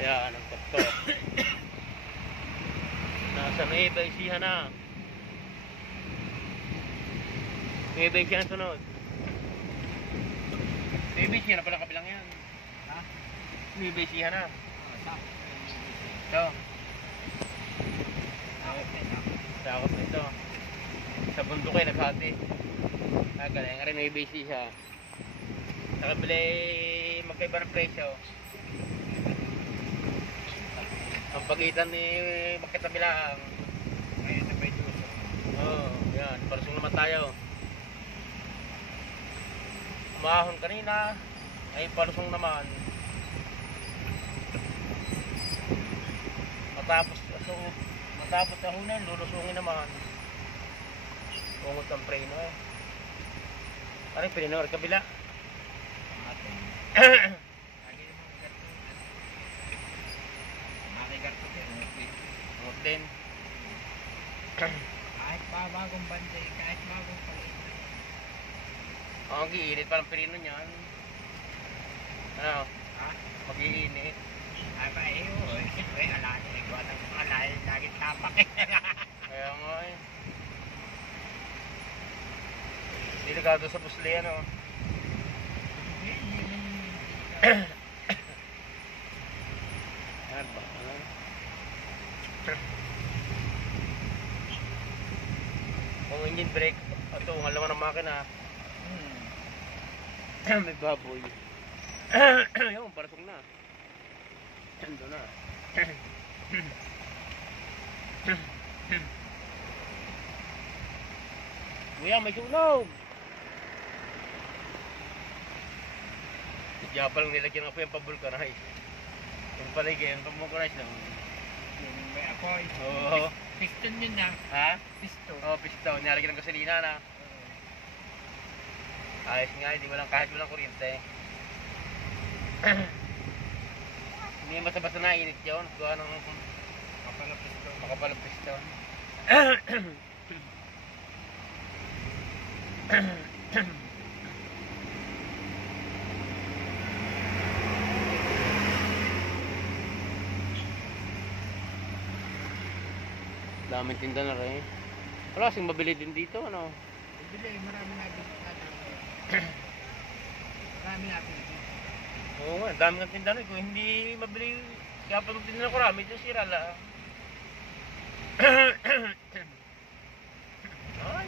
Ayan, ang tok-tok. Nasa Nueva Ecija na. Nueva Ecija ang sunod. Nueva Ecija na pala kabilang yan. Ha? Nueva Ecija na. Ito. Ito. Sakot na ito. Sa bundok ay naghati. Galing nga rin Nueva Ecija. Nakabili magkaiba ng presyo. Ang pagitan ni Makita Bilang. Ngayon na may tusok. Oo, yan. Parsong naman tayo. Umahon kanina. Ay parsong naman. Matapos na hunin, lulusungin naman. Pungot ang preno eh. Ano yung preno? Kabila. Atin. Lagi naman garto. Makigarto siya. Pungot din. Kahit pa bagong banday, kahit bagong palit. Ang giinit parang preno niyan. Ano? Ha? Mag-iinit. Ay ba eh, oh. Siyempre, alala. Ikaw ang alala. Lagi tapak eh. Kaya nga eh. Delikado sa pusli ano. Yan ba? Kung engine brake, ito, ngalaman ng makina. May baboy. Yung, parasok na. Ando na. Kuya, may sunog! Kaya palang nilagyan nga po yung pabulkanize. Yung paligay, yung pabulkanize lang. Yung may apoy. Oo. Piston yun na. Ha? Piston. Oo, piston. Nilagyan ng gasolina na. Ayos nga, hindi walang kahit walang kuryente. Hindi basta-basta nainit yun. Gawa ng Kapala piston. makapalang piston. Daming tinda na rin. Wala kasing mabili din dito, ano? Bibili, marami natin. Marami natin. Oo nga, dami ng tinda na. Kung hindi mabili, kaya pa magtinda na kurami, ito sira lang. Ay.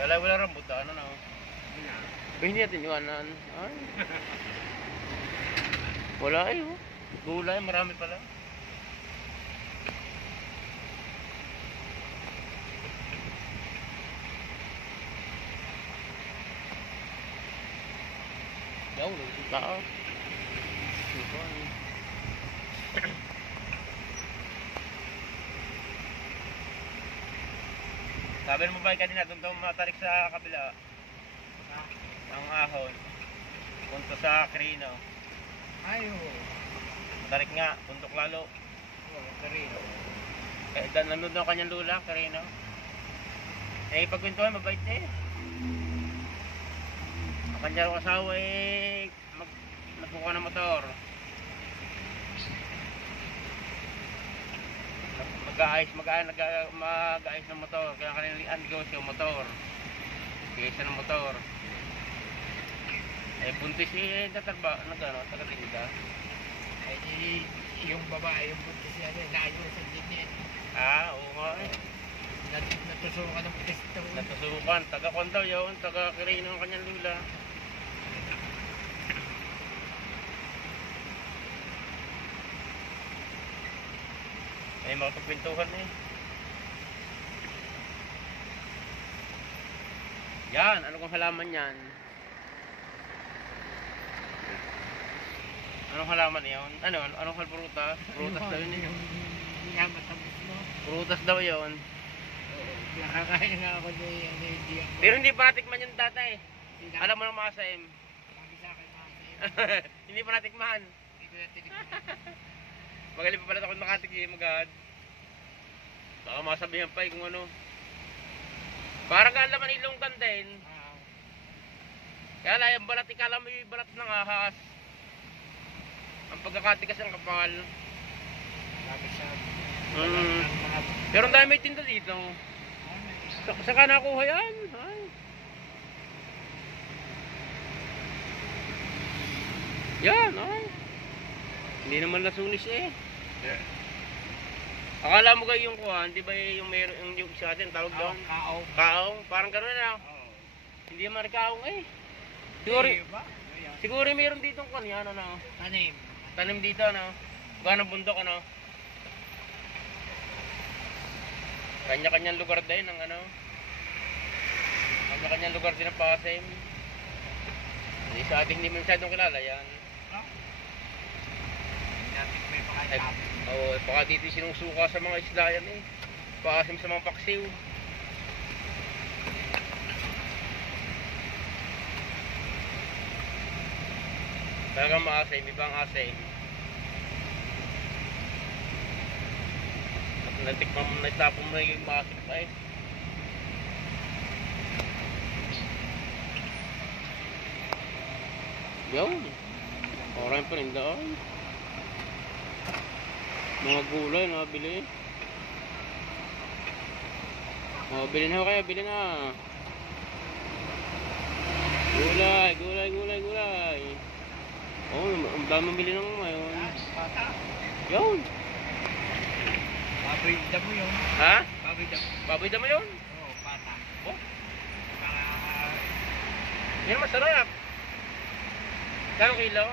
Wala rambutan, ano na. Hindi natin iwanan. Ay. Wala eh, oh. Gulay, marami pala. Yaw, tao. Sabi mo ba kanina, doon daw matarik sa kabila. Ang ahon. Punto sa Crino. Ay, oo. Matarik nga, puntok lalo. Oo, karino. Eh, nanood daw kanyang lula, Crino. Eh, pagkwentuhan, mabait eh. Ang kanyang asawa eh, napuka ng motor. Mag-aayos ng motor. Kaya kanilang i-ungos yung motor. Kaysa ng motor. Eh, buntis eh, taga-tinda. Ay, yung babae, yung buntis yan, naayusan din yan. Ah, oo nga eh. Natusukan ng piston. Natusukan, taga-kondaw yun, taga-Crino ang kanyang lula. Ay, makapagpintuhan eh. Yan, ano kung halaman yan? Anong halaman yun? Ano? Anong halprutas? Prutas daw yun eh. Yung minamatapos mo. Prutas daw yun. Oo. Nakakain nga ako na yung hindi ako. Pero hindi pa natikman yung tatay. Alam mo ng mga SM. Sabi sa akin mga Hindi pa natikman. hindi ko na tinikman. Magaling pa pala ako makatikim agad. Baka masabihan pa kung ano. Parang kaalaman ilonggan din. Kaya lang yung balat, ikala mo yung balat ng ahas. Ang pagkakatikas ng kapal. Sabi sa Pero ang dami may tinda dito. Saka nakuha yan. Ay. Yan, ay. Hindi naman nasunis eh. Yeah. Akala mo kayo yung kuhan, di ba yung meron yung sa atin tawag doon? Kaong. Kaong, parang gano'n na. Oo. Hindi naman kaong eh. Siguro, Ba? Ayan. siguro meron dito kung ano na. Tanim. Tanim dito ano. Bukan ng bundok ano. Kanya-kanyang lugar din ng ano. Kanya-kanyang lugar din ng Pasay. Hindi sa ating hindi masyadong kilala yan. Natin may pakay. Ay, oo, baka dito sinusuka sa mga isda yan eh. Paasim sa mga paksiw. Talagang maasim, ibang asim. At natikman mo, natapon mo yung maasim pa eh. Yun. Orang pa rin doon. Mga gulay, nabili. Bili na ho kayo, bili na. Gulay, gulay, gulay, gulay. Oh, ang dami mabili ng ngayon. Bata. Yun. Baboy damo yun. Ha? Baboy damo. Baboy damo yun? Oo, bata. Oh, Ah, yan masarap. Kano kilo?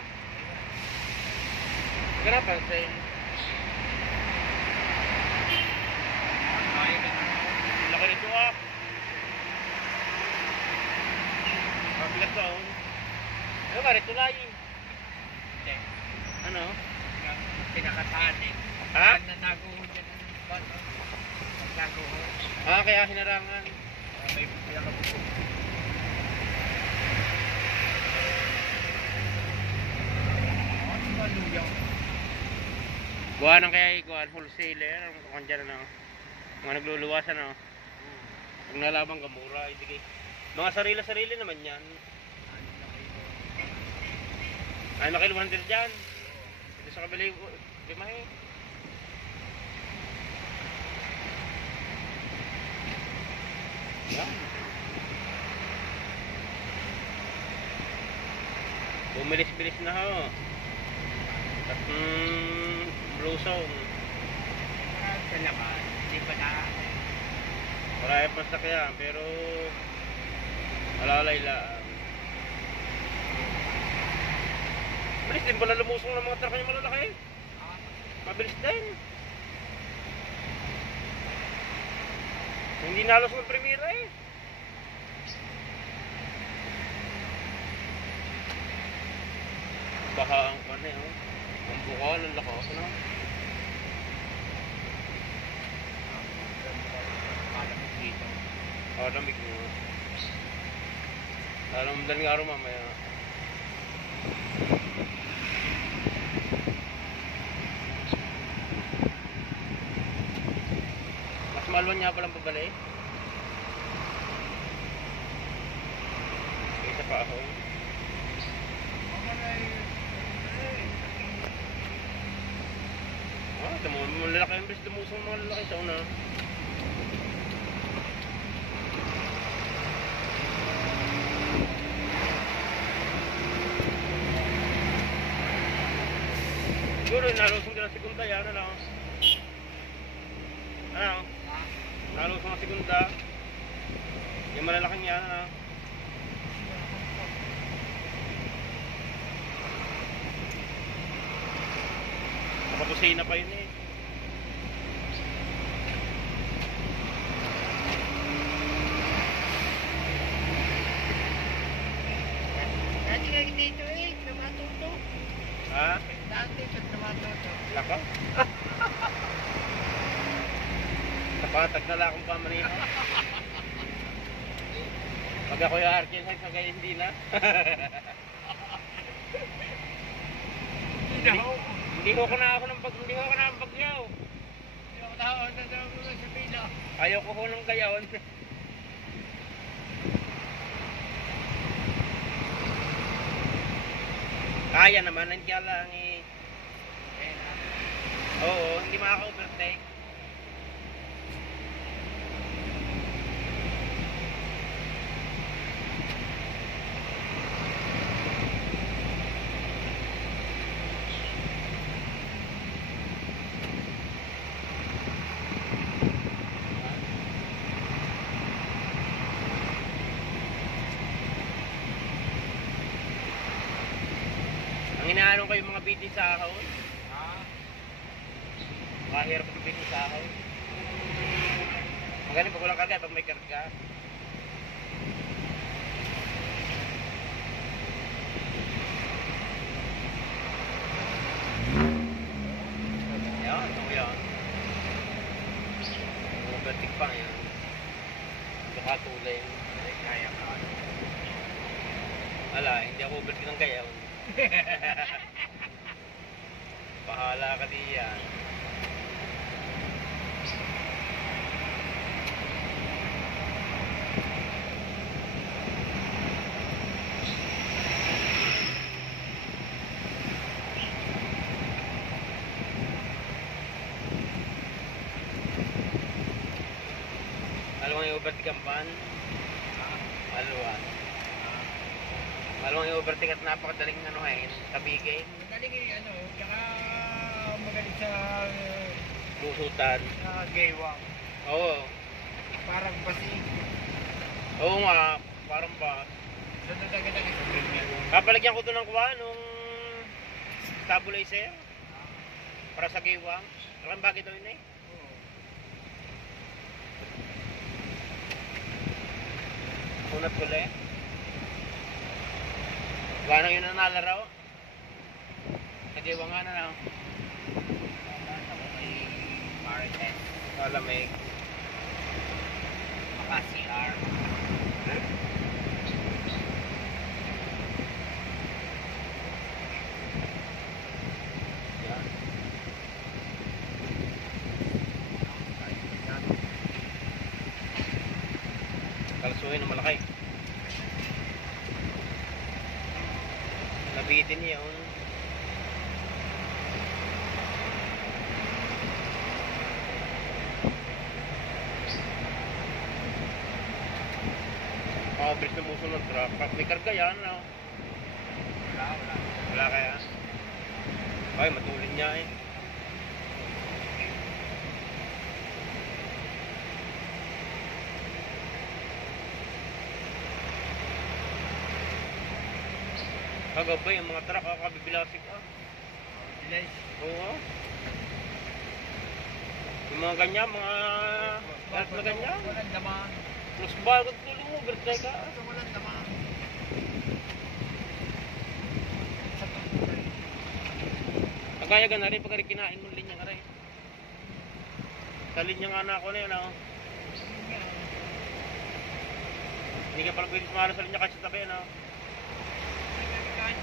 Kano pansin? kaya ka na. Laki nito ah. Mabigat ko ah. Ano ba, rito layi? Hindi. Ano? Yung pinakataan eh. Ha? Na naguho dyan ng bato. Naguho. Ah, kaya hinarangan. May pinakabuko. Ano ba luyaw? Gawa ng kaya ikuan, wholesaler. Ang kukan dyan ano. Mga nagluluwasan ano. Pag nalabang kamura, sige. Mga sarili-sarili naman yan. Ay, nakiluhan din dyan. Ito sa kabila yung lima eh. Yan. Bumilis-bilis na ho. At blusong. Sa laman. Hindi pa na. Marami pa sakyan, pero alalay lang. Bilis din pala lumusong ng mga truck yung malalaki. Mabilis din. Hindi nalos ng premiera eh. Baha ang kane oh. Ang bukal, ang lakas na. Malamig dito. Lamig mo. Lalamdan nga rin mamaya. Mas malwan niya palang babalik. Isa pa ako. Ito mga lalaki ang bilis lumusong mga lalaki sa una. Siguro nalusong din ang segunda yan, ano? Ano? Nalusong ang segunda. Yung malalaking yan, ano? Nakapusina pa yun eh. Dati kayo dito eh. Namatuto. Ha? Dati sa namatuto. Laka? Napatag na lang akong pamanina. Pag ako yung Arkel, sa kaya hindi na. Hindi ko na ako ng bagyaw. Ayaw ko ng gayawan. Kaya naman, hindi lang eh. Oo, hindi makaka-overtake. Ang inaano kayo mga bitin sa ahon? Mahirap ang bitin sa ahon. Magaling pag walang karga, pag may karga. Katulay. Kaya ka. Ala, hindi ako overtake ng kayaw. Bahala ka diyan. Alam mo yung overtake ang pan? Alwan. Alam mo yung overtake at napakadaling anuhin, tabigin, Magaling ano, tsaka magaling sa busutan. gaywang. Oo. Parang basig. Oo nga, parang ba. Sunod agad ang spring niya. Kapalagyan ko ito ng kuha nung stabilizer para sa giwang. Alam bakit ito yun eh? Oo. Kunat ko le. Gano'n yun ang nalaraw? Sa giwang nga na lang. May Marites. Malamig. Maka CR. Yan. Kalsuhin na malaki. Nabitin niya yun. Bilis na muso ng truck. May karga yan, no? Wala. Wala kaya? Ay, matulin niya eh. Kagabay, yung mga truck, kabibilasik ah. Bilis. Oo. Yung mga ganyan, mga lahat na ganyan. Walang daman. Plus bago tulong mo, birthday ka. Walang daman. Kagaya ka na rin, pagka kinain mo linya ka rin. Sa linya nga na ako na yun, ah. Hindi ka pala pwede sumara sa linya kasi sa tabi, ah. Kahit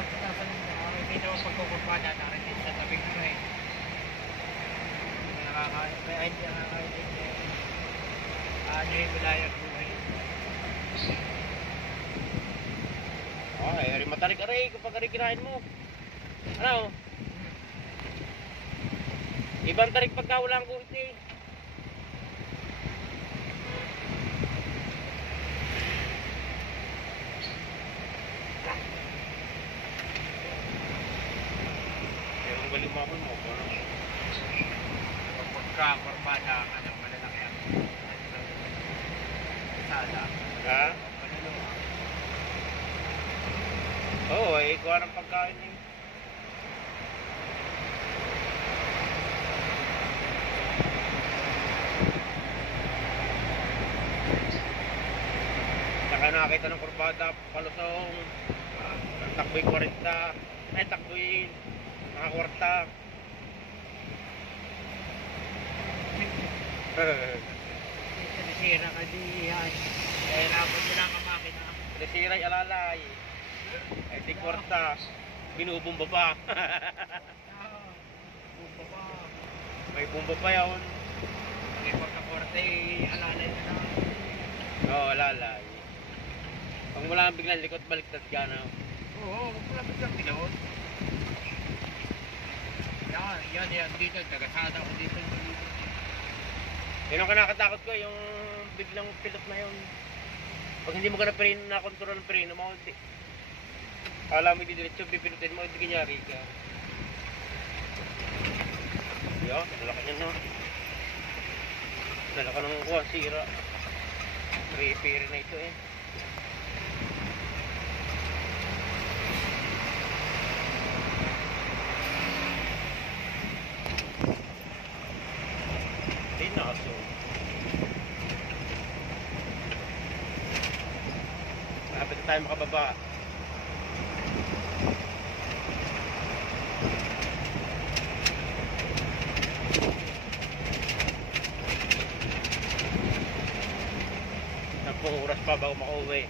basta nasa hindi naman pagkukumpana na rin sa tabi ko eh. Hindi nakakain. Ano yung wilayang buhay. Ay, matarik aray kapag kinain mo. Ano? Ibang tarik pagka wala ang guhit eh. Yung galimabon mo, parang Pagka-kumpana ka ng malalaki ang sala. ha? Maluluwa. Oo, eh, kuha ng pagkain eh. Saka nakakita ng kurbada, palusong, takboy 40, ay takboy mga kwarta. Nasira ka diyan. Kahirapan nila ang makina. Nasiray alalay, ay di kwarta, binubumba pa. Bumba pa. May bumba pa yun. Pag ipagkaporte, alalay na lang. Oo, alalay. Pag mula ang biglang likot, baliktad ka na. Oo, malapit lang tinawon. Yan. Dito, tagasada ko dito. Yun ang kinakatakot ko, yung biglang pilot na yun. Pag hindi mo ka na-control ng preno, maunti. Kala mo didiretso, pipinutin mo, hindi kanyari ka. Yo, nalaka niya no. Nalaka ng kuha, sira. Repair na ito eh. Tinaso. Nakapit na tayo makababa. 10 oras pa bago makauwi.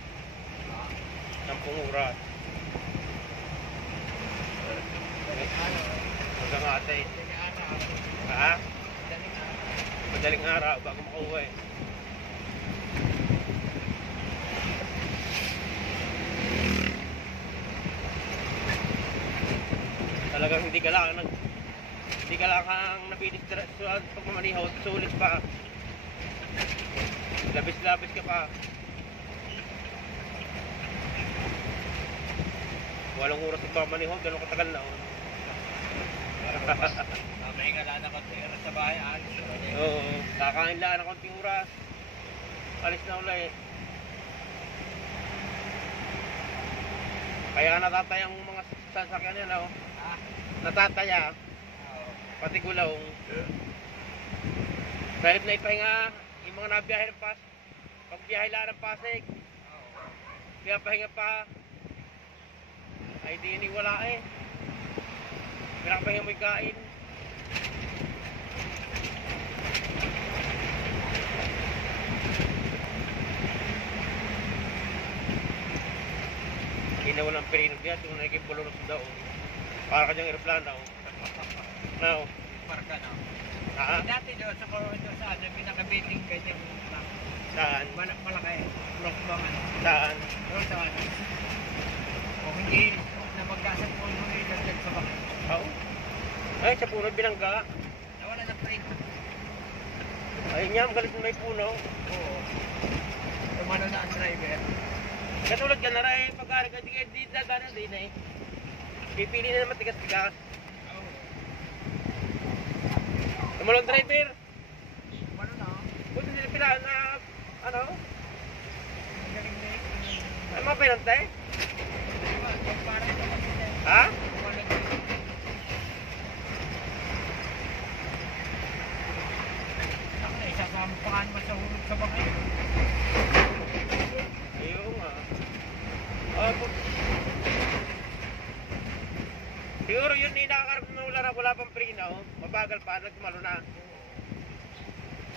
10 oras. Hanggang ate. Ha? Madaling araw bago makauwi. Talagang hindi ka lang nabidistress sa pagmamaniho, sulit pa. Labis-labis ka pa. 8 oras pagmamaniho, gano'ng katagal na. Mamay nga lang na konti oras sa bahay, alis na ulit. Oo, kakain lang ng konting oras. Alis na ulit. Kaya natataya ang mga sasakyan yan, oh. Ah, Natataya, oo. pati gulong. Dahil na ipahinga, yung mga nabiyahe ng pagbiyahe lang ng Pasig, Oo. pahinga pa, ay di iniwala eh. Pinakapahinga mo yung kain. Inawalang perinog yan, kung nakikipuluros daw. Para ka diyang aeroplano. No. Parka na. Ha? Dati doon sa ano, pinaka-building ganyan. Saan? Malaki. Block bang ano. Saan? Doon sa ano. O hindi na magkasat po nung ilagdag sa baka. Oo. Ay, sa puno binangga. Nawala na print. Ayun niya, magalit na may puno. Oo. Tumano na ang driver. Katulad ka na rin, pagkari ka, di dadaan din eh. Pipili na naman tigas-tigas. Oo. Tumalong driver. Tumano na. Buti nila pila na, ano? Ang galing na Ay, mga pinante? Diba? Parang ito kasi. Ha? Tumano na. Isasampahan mo sa hulog sa baka. Ayun nga. Siguro yun, hindi nakakarap na wala pang prina, oh. Mabagal pa, nagmalo na.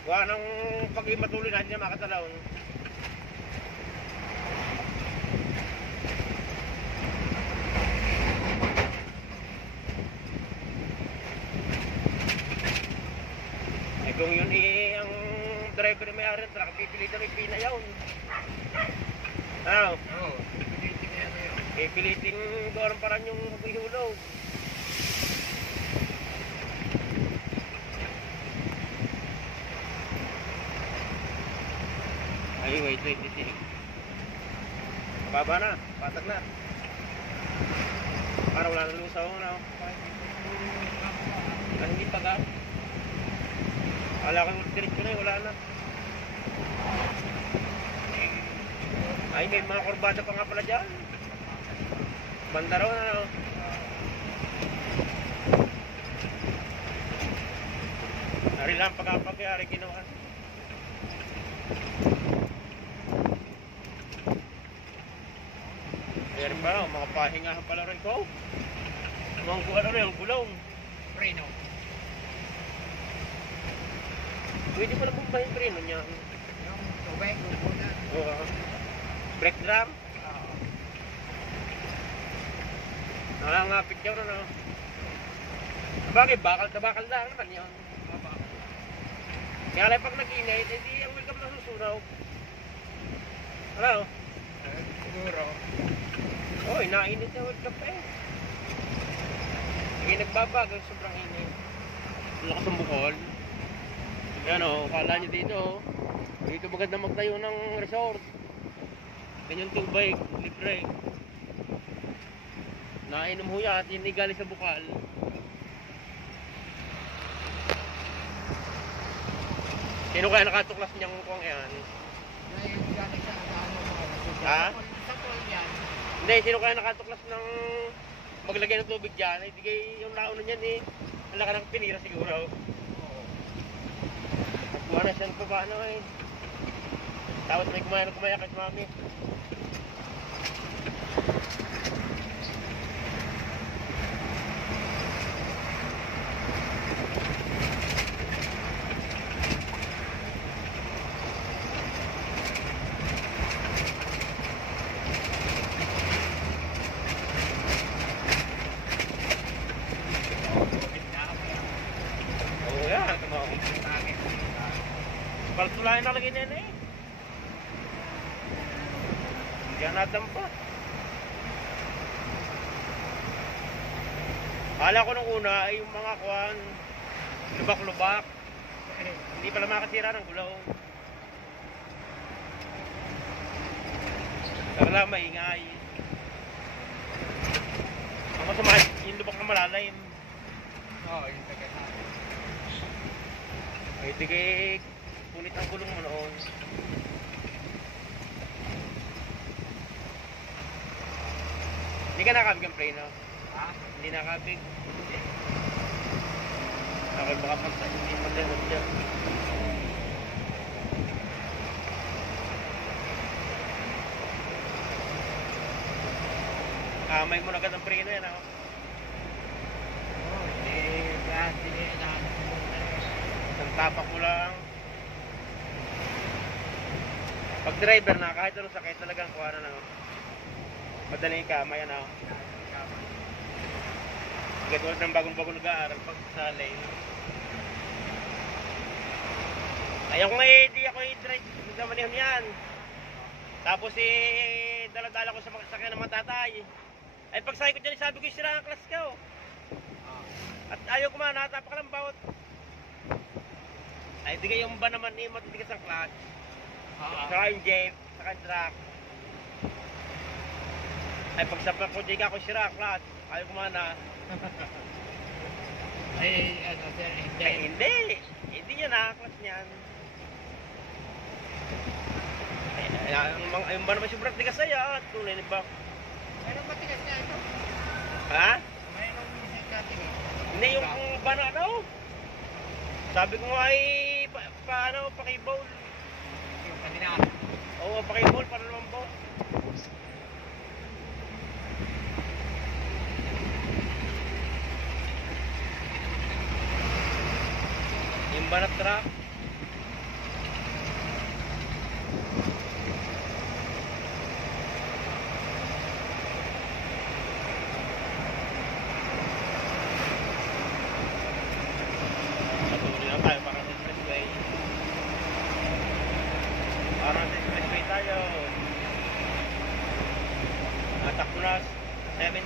Wala nang pag-imatuloy na, hindi na makatalaw. Eh kung yun ang driver may ari ng truck, pipilitan may pina yun. Ano? Oo. Pilitin na yan. Pipilitin doon parang yung maghihulog. Ay, wait, 26. Baba na, patag na. Para wala nang lusaw, ano? Ano hindi pa ka? Wala kang diretso na, wala na. Ay, may mga kurbada pa nga pala dyan. Banda raw na, ano? Ari lang pagkapag-ari ginawa. Ayan pa, mga pahingahan pala rin ko. Mga ano rin, ang gulong. Preno. Pwede pala bumpahin preno niya. Yung tubig, gugunan. Oo. Brake drum. Oo. Nakangapit yun, ano? Sabagay, bakal lang naman yun. Baba. Kaya lang pag nag-init, hindi ang welcome na susunaw. Ano? Siguro. Oh, inainit na welcome pa eh. Sige, nagbabagal, sobrang init. Lakas ang bukol. Yan o, kala nyo dito. Dito maganda magtayo ng resort. Ganyan tubig, libre. Nainom ho yan at hindi galing sa bukal. Sino kaya nakatuklas niyang kung yan? Ngayon, galing sa ano mo. Ha? Sa pool yan. Hindi, sino kaya nakatuklas ng maglagay ng tubig dyan? Hindi kayo yung nauna niyan eh. Ang laka ng pinira siguro. Oo. Kuha na siya ng paano eh. Tapos may kumaya kay mami. Kaya nadampa. Akala ko nung una ay yung mga kwan, lubak-lubak. Hindi pala makasira ng gulaw. Kaya maingay. Ang masama, yung lubak na malalim. Oo, yung taga natin. Ay, tigig. Punit ang gulong mo noon. Hindi ka nakabig ang preno? Ha? Hindi nakabig. Okay, baka pantay. Hindi pantay mo dyan. Kamay mo na agad ang preno yan, ako. Oo, hindi na. Isang tapak mo lang. Pag driver na, kahit anong sakit talagang kuha na, no? Madaling kamay, ano? Katulad ng bagong-bagong nag-aaral pag sa lane. Ayaw ko nga di ako i-drive. Hindi naman yan. Tapos dala-dala ko sa makasakyan ng matatay. Ay pagsakay ko dyan, sabi ko sira ang class ko. At ayaw ko man, natapak lang bawat. Ay di yung ba naman ni matitigas ang clutch. Saka yung jeep, saka yung truck. Ay pagsapak ko dyan ako sira ang clutch. Ayaw ko man na. Ay, ano, sir, hindi. Ay hindi. Hindi yan ha, clutch niyan. Yung ba naman sobrang tigas ay tunay ni ba? Mayroong matigas na ito. Ha? Mayroong matigas. Hindi yung ba na ano? Sabi ko nga ay paano, pakibowl. Yung kanina. Oo, pakibowl para naman po. Yung ba na truck? Patuloy na tayo para sa expressway. Para sa expressway tayo. Natakbo na 70.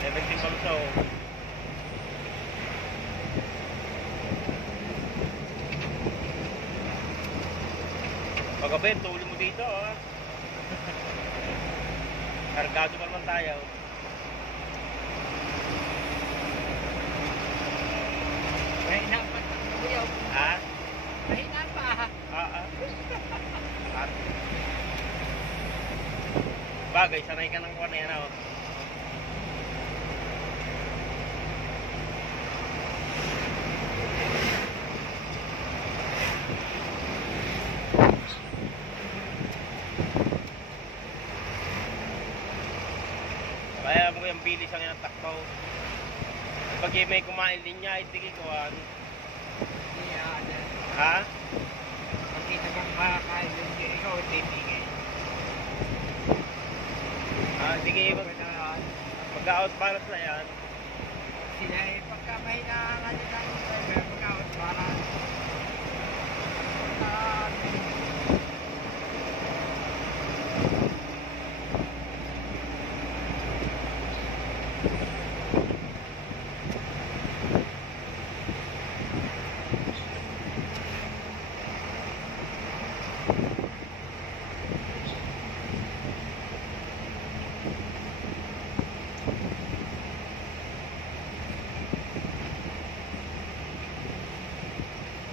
70 palso. Pagkabi, tuli mo dito, ah. Kargado pa naman tayo. Mahina pa. Kuya, Ha? mahina pa. Bagay, sanay ka ng kuha na yan, oh. Kaya mo yung bilis ang yung takbo. Pag may kumain din niya, itigil ko, Hindi, ano. ha? Makita kang makakain yung ikaw, titigil. Sige, mag-out para sa yan. Sila eh, pagka mahina ang ano lang, mag-out para.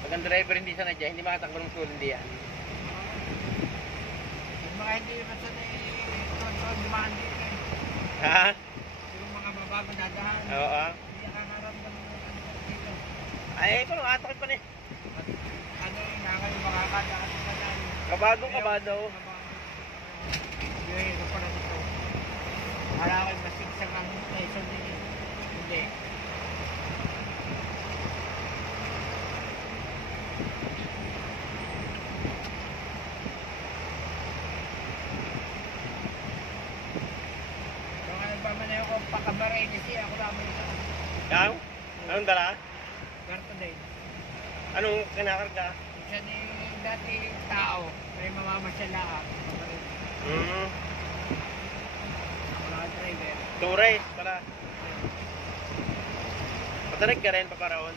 Pag ang driver hindi sanay dyan, hindi makatakbo ng school, hindi yan. Yung mga hindi masanay, dumaan din eh. Ha? Yung mga mabago dadahan. Oo. Hindi nakakaramdaman ng ano dito. Ay, parang atakit pa na eh. Ano yung nakakayo makakadaan pa dahil. Kabadong kabado. Yung ito pala dito. Hala ko'y masigsag ang station din eh. Hindi. Yung ano ba man ako pakabaray kasi ako lamang ito. Yang? Anong dala? Garto din. Anong kinakarga? Isa ni dati tao, may mamamasya lang. Hmm. Wala driver. Tourist pala. Patarig ka rin paparaon.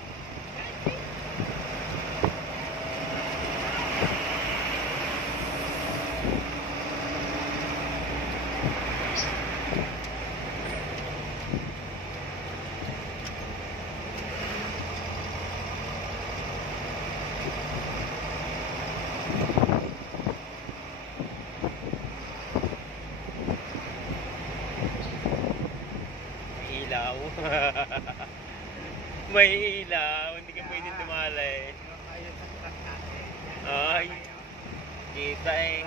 Ilaw. May ilaw, hindi ka pwedeng tumalay. Ayun sa truck natin. Ay, kita eh.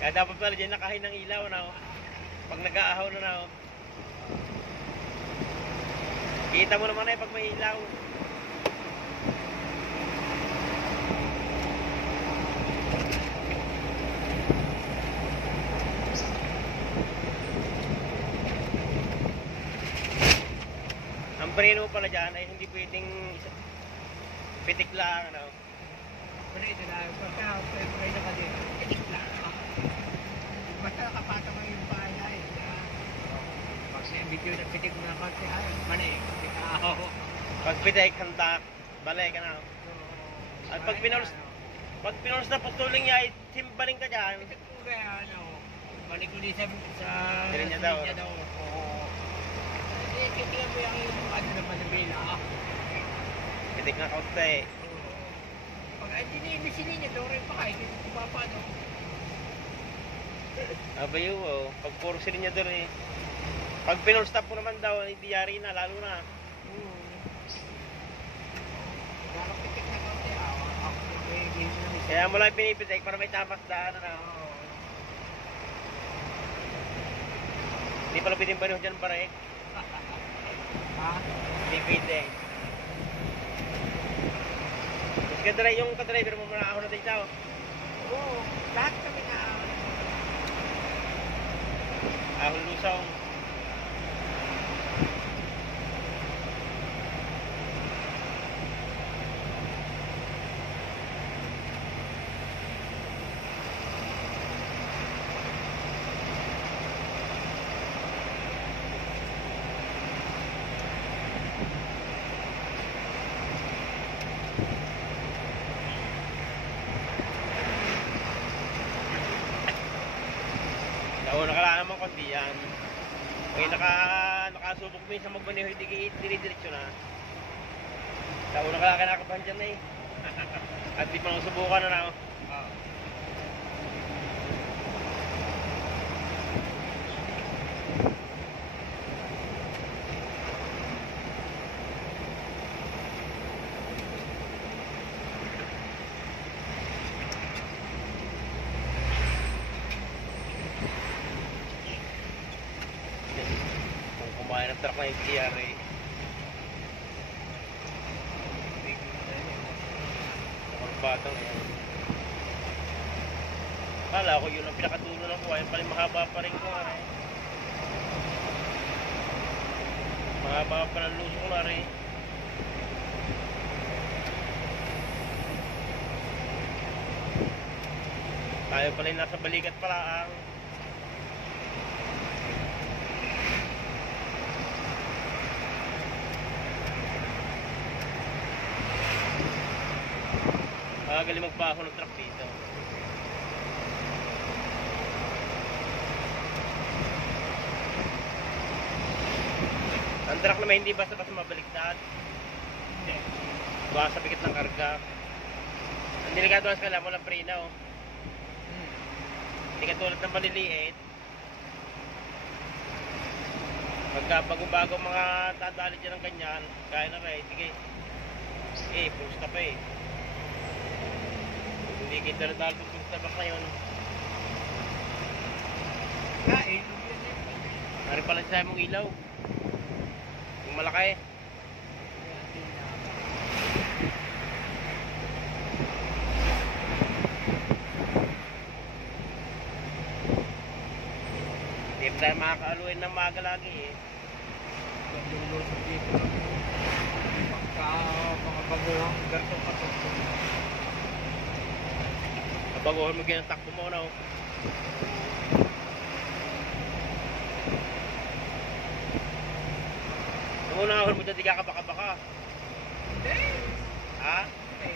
Kaya dapat pala dyan nakahin ng ilaw na oh. Pag nag-aahaw na oh. Kita mo naman eh pag may ilaw. Ang preno mo pala dyan ay hindi pwedeng pitik lang ano. Pero ito na, pagka pwede na ka din, itik lang. Basta nakapata mo yung pala eh. Pag video na pitik mo na konti, ay, mali, pitik ako. Pag pitik, handa, balik ka na. At pag pinuls na patuling niya, ay simbaling ka dyan. Pitik mo kaya, ano, balik ulit sa Silinya daw. Oo. Hindi, kitigan mo yung ano naman na bila. Pitik na kaunti. Pag hindi niya, daw rin pa kayo, hindi pa paano. Abayo, oh. Pag puro silinyador eh. Pag pinol-stop mo naman daw, hindi yari na, lalo na. Nakapitik na konti, Kaya mo lang pinipitik para may tapas daan na. Hindi pala binimbano dyan pare. Ha? Pipitik. Kasi yung kadriver mo muna ako na dito. Oo, lahat kami na. Ahon lusong. Nauna ka lang naman kundi yan. Okay, nakasubok mo yung sa magmaneho, hindi dinidiretso na. Nauna ka lang kinakabahan dyan na eh. At di pa nang subukan na na. Kung kumain ng truck na yung KRA. Ang batang yan. Kala ko yun ang pinakatulo ng kuha. Yung pala mahaba pa rin ko nga eh. Mahaba pa ng luso ko nga eh. Tayo pala yung nasa balikat pala ang galing magbaho ng truck dito. Ang truck naman hindi basta-basta mabaliktad. Hindi. Baka sa pikit ng karga. Ang delikado lang sa kala, walang prena oh. Hindi katulad ng maliliit. Pagka bago-bago mga tadali dyan ng ganyan, kaya na rin, sige. Pulse ka pa eh. Hindi kita na dahil pulse na bak na yun. Kain. Nari pala sa mong ilaw. Yung malaki. Hindi pa tayo makakaaluin ng maga lagi eh. Lulusot dito. Pagka mga baguhang gartong katong. Baguhan mo ganyan takbo mo, no? Nung unahon mo dyan, di ka kabaka-baka. Hindi. Ha? Hindi.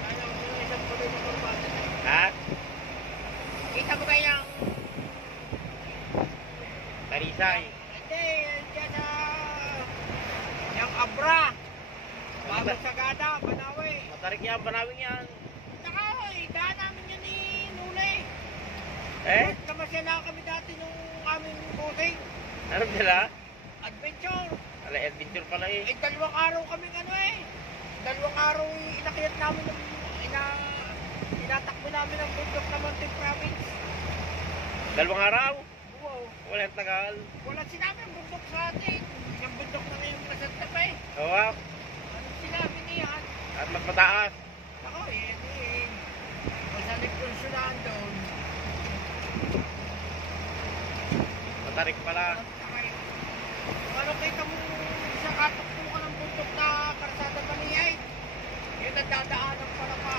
Kaya mo yung isang tuloy na kurbada. Ha? Kita mo kaya yung... Tarisay. Hindi, yan na... Yung Abra. Bago Sagada, Banawe. Matarik yan, banawing yan. Saka, daan namin yan ni Nulay. Eh? Kamasya kami dati nung aming bossing. Ano sila? Adventure. Ala, adventure pala eh. Eh, 2 araw kaming ano eh. 2 araw inakyat namin ng... Inatakbo namin ang bundok na Mountain Province. 2 araw? Wow. Walang tagal. Wala sinabi ang bundok sa atin. Isang bundok na ngayon masantap eh. Oo. Ano sinabi niyan? At mas mataas. Ako eh, masalig konsulaan doon. Matarik pala. Ano kita mo sa katuktukan ng bundok na Karsada Maliyay? Yun ang dadaanan pala pa.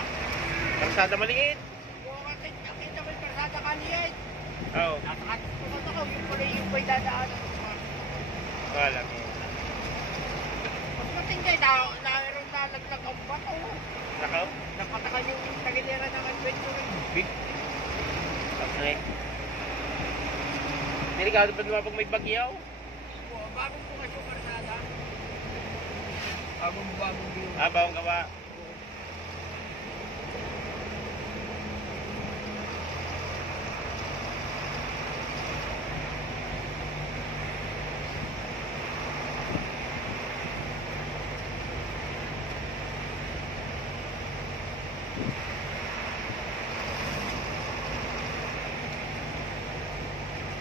Karsada maliit. Kung nakita mo yung Karsada Maliyay, Oo. nasa katuktukan ako, yun pala yung may dadaanan pa. Wala ko. Mas matindi, naroon na laglag ang bato. Nakaw? Nakatakan yung tagilera ng adventure. Big. Okay. Delikado pa naman pag may bagyaw. Bagong bukas yung Karsada. Bagong view. Ah, bawang gawa.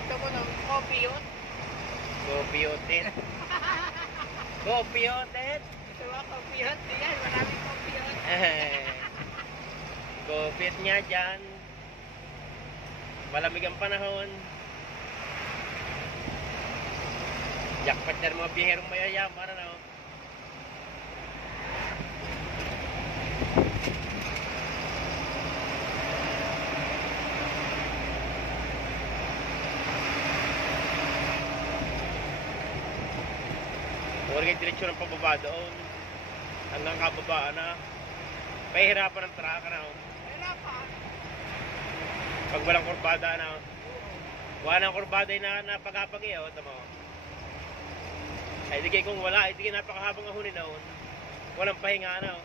Ito mo ng coffee yun. Kopiotin. Kopiotin. Ito ba coffee yun? Ayan, maraming coffee yun. Kopit niya dyan. Malamig ang panahon. Jackpot yan mga biherong mayayaman, ano? Huwag kayo diretsyo ng pababa doon. Hanggang kababaan na. Pahihirapan ng truck, ano? Wala pa. Pag walang kurbada, ano? Wala ng kurbada na napagapag eh, oh. Tama. Ay, di kayo kung wala, ay di kayo napakahabang ahunin noon. Walang pahinga, ano?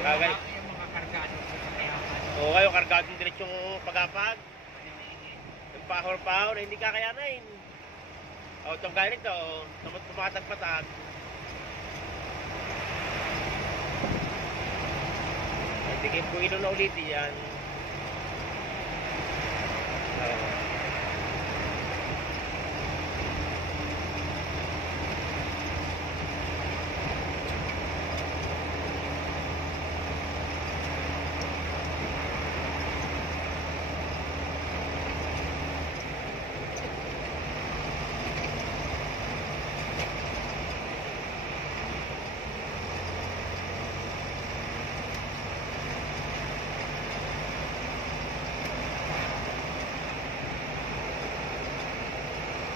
Bagay. Yung mga kargado sa sakayapan. Oo, kayo, kargadong diretsyong pagapag. Yung pahor-pahor, hindi kakayanin. O, itong gaya nito, tumatagpatag. Hindi kayo po ilo na ulit yan.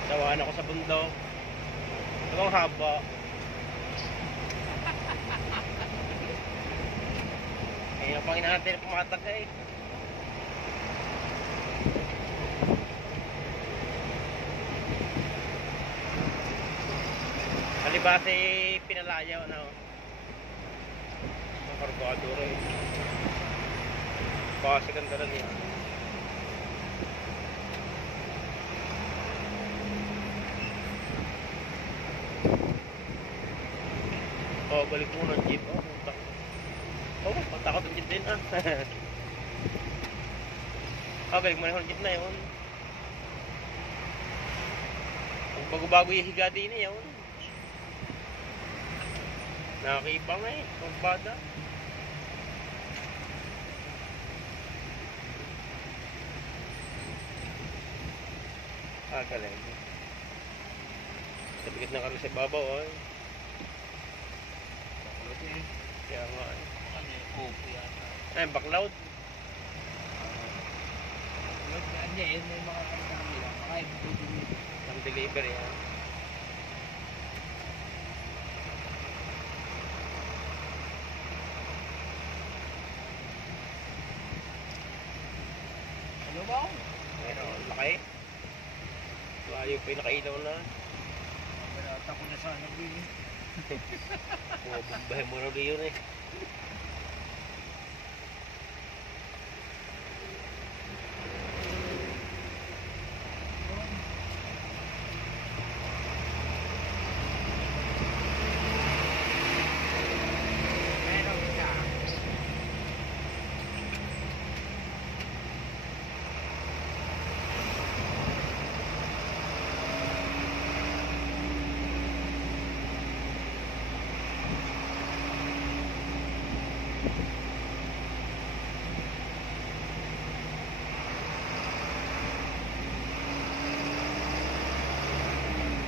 Nawaan ako sa bundok. Ang haba. Ayun pang inaantay na pumatag eh. Alibase pinalayaw na oh. Ang kargado rin. Base ganda rin yan. Oh, balik mo ng jeep. Oh, punta. Oh, patakot ang jeep din ah. Oh, balik mo na yung jeep na yun. Ang bago-bago yung higa din na yun. Nakakibang eh, kurbada. Ah, galing. Sabikit na kami sa babaw oh. Kaya nga eh. Ay, backload. Hindi, yun may mga kantang nila. Baka ibigay Ang delivery, ha. Ano ba? Pero, laki. Layo pa yung nakailaw na. Pinata ko na sana din. Bumabay mo na yun eh. Meron siya.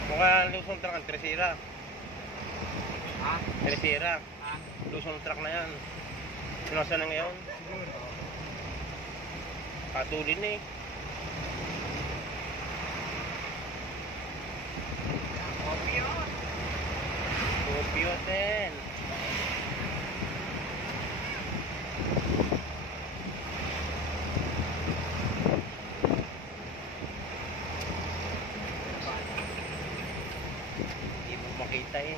Mukha Luzon truck ang Tresera. Ha? Tresera. Ha? Luzon truck na yan. Sinasa na ngayon. Siguro. Patulin eh. Copy yun. Computer. Hindi mo makita eh.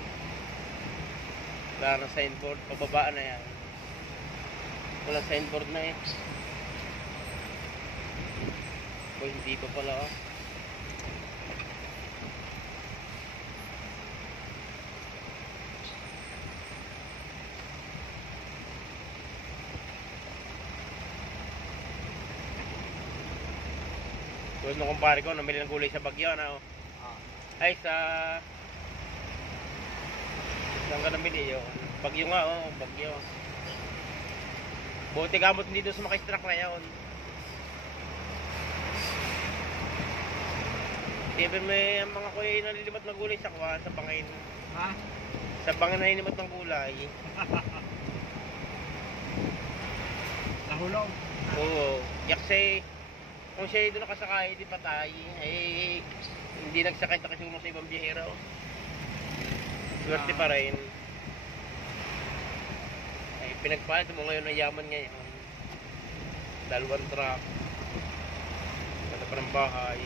Wala na signboard. Pababa na yan. Wala signboard na eh. O hindi pa pala oh. Tapos nung kumpare ko, namili ng gulay sa Bagyo na oh. Ay sa... Saan ka namili yun? Bagyo nga oh, Bagyo. Buti gamot hindi doon sa maka-struck na yun. Siyempre may ang mga kuya nalilimat ng gulay sa kuha, sa bangin. Ha? Sa bangin na nilimat ng gulay. Nahulog. Oo. Yakse, kung siya doon nakasakay, di patay. Eh, hindi nagsakay na kasi sa ibang biyahero. Swerte pa rin. Ay, pinagpalit mo ngayon na yaman ngayon. Dalawang truck. Ganda pa ng bahay.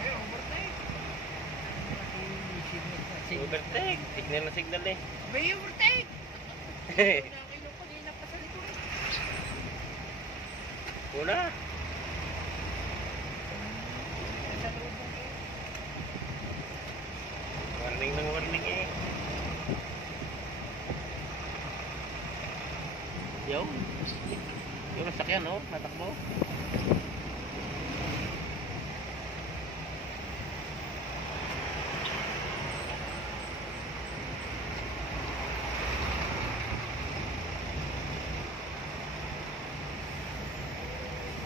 Eh, overtake. Overtake. Signal na signal eh. May overtake. Nakakilong kanina pa sa likod. Una. Sa lubong eh. Warning ng warning eh. Yo. Yung nasakyan oh. Natakbo.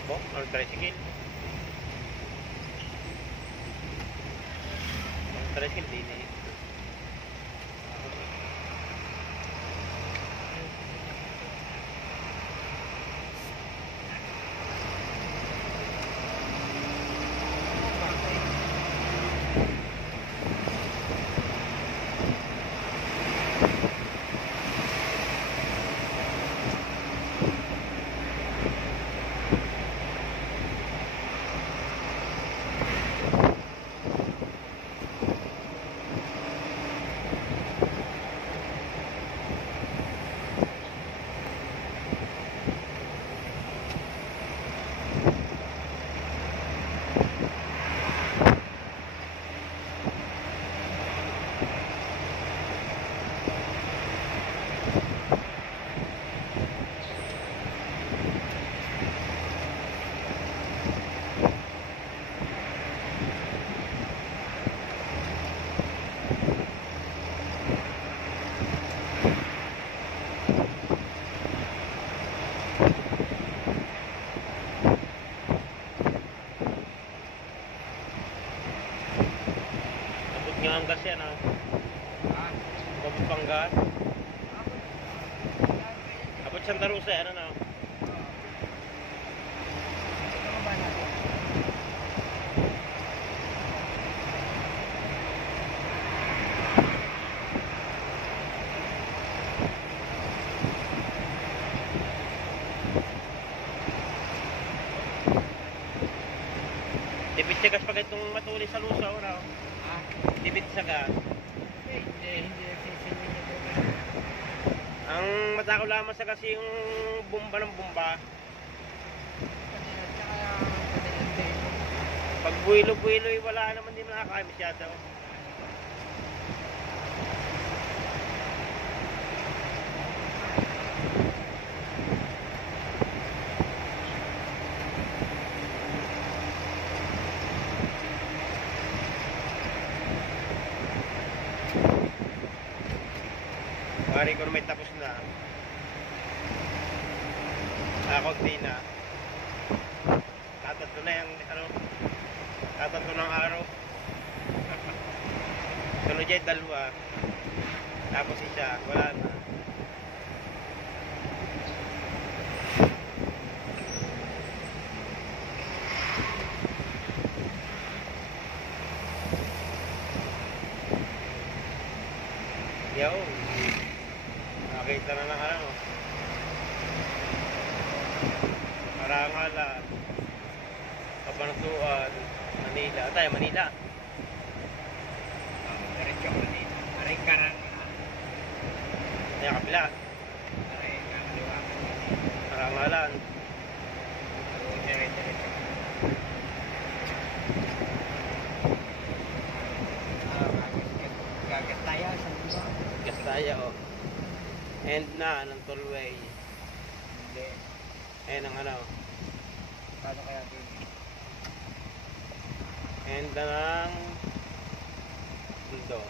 Oh, ang tricycle. Ang tricycle din eh. Abot nga ang gas yan ah. Ha? Abot pang gas. Abot. Santa Rosa, ano na. Ano ba natin? Tipid siya pag itong matulis sa lusaw, no? Ah, Tipid siya ka. hindi nagsisilbi niya doon. Ang matakaw lamang sa kasi yung bomba ng bomba. Tsaka panilante. Pag buwilo-buwilo, wala naman din nakakaya masyado. Pari ko na may tapos na. Konti na. Tatatlo na yung ano. Tatatlo ng araw. Sunod dyan, dalawa. Tapos isa, wala na. Yo. Nakita na ng ano. Karangala. Kabanatuan. Manila. Tayo, Manila. Diretso ko dito. Aray karang. Tayo, kapila. Aray kaliwa. Karangalan. Diretso. Gagat tayo sa lupa. Gastaya, oh. End na ng tollway. Hindi. End ang ano. Paano kaya din? End na ng mundo.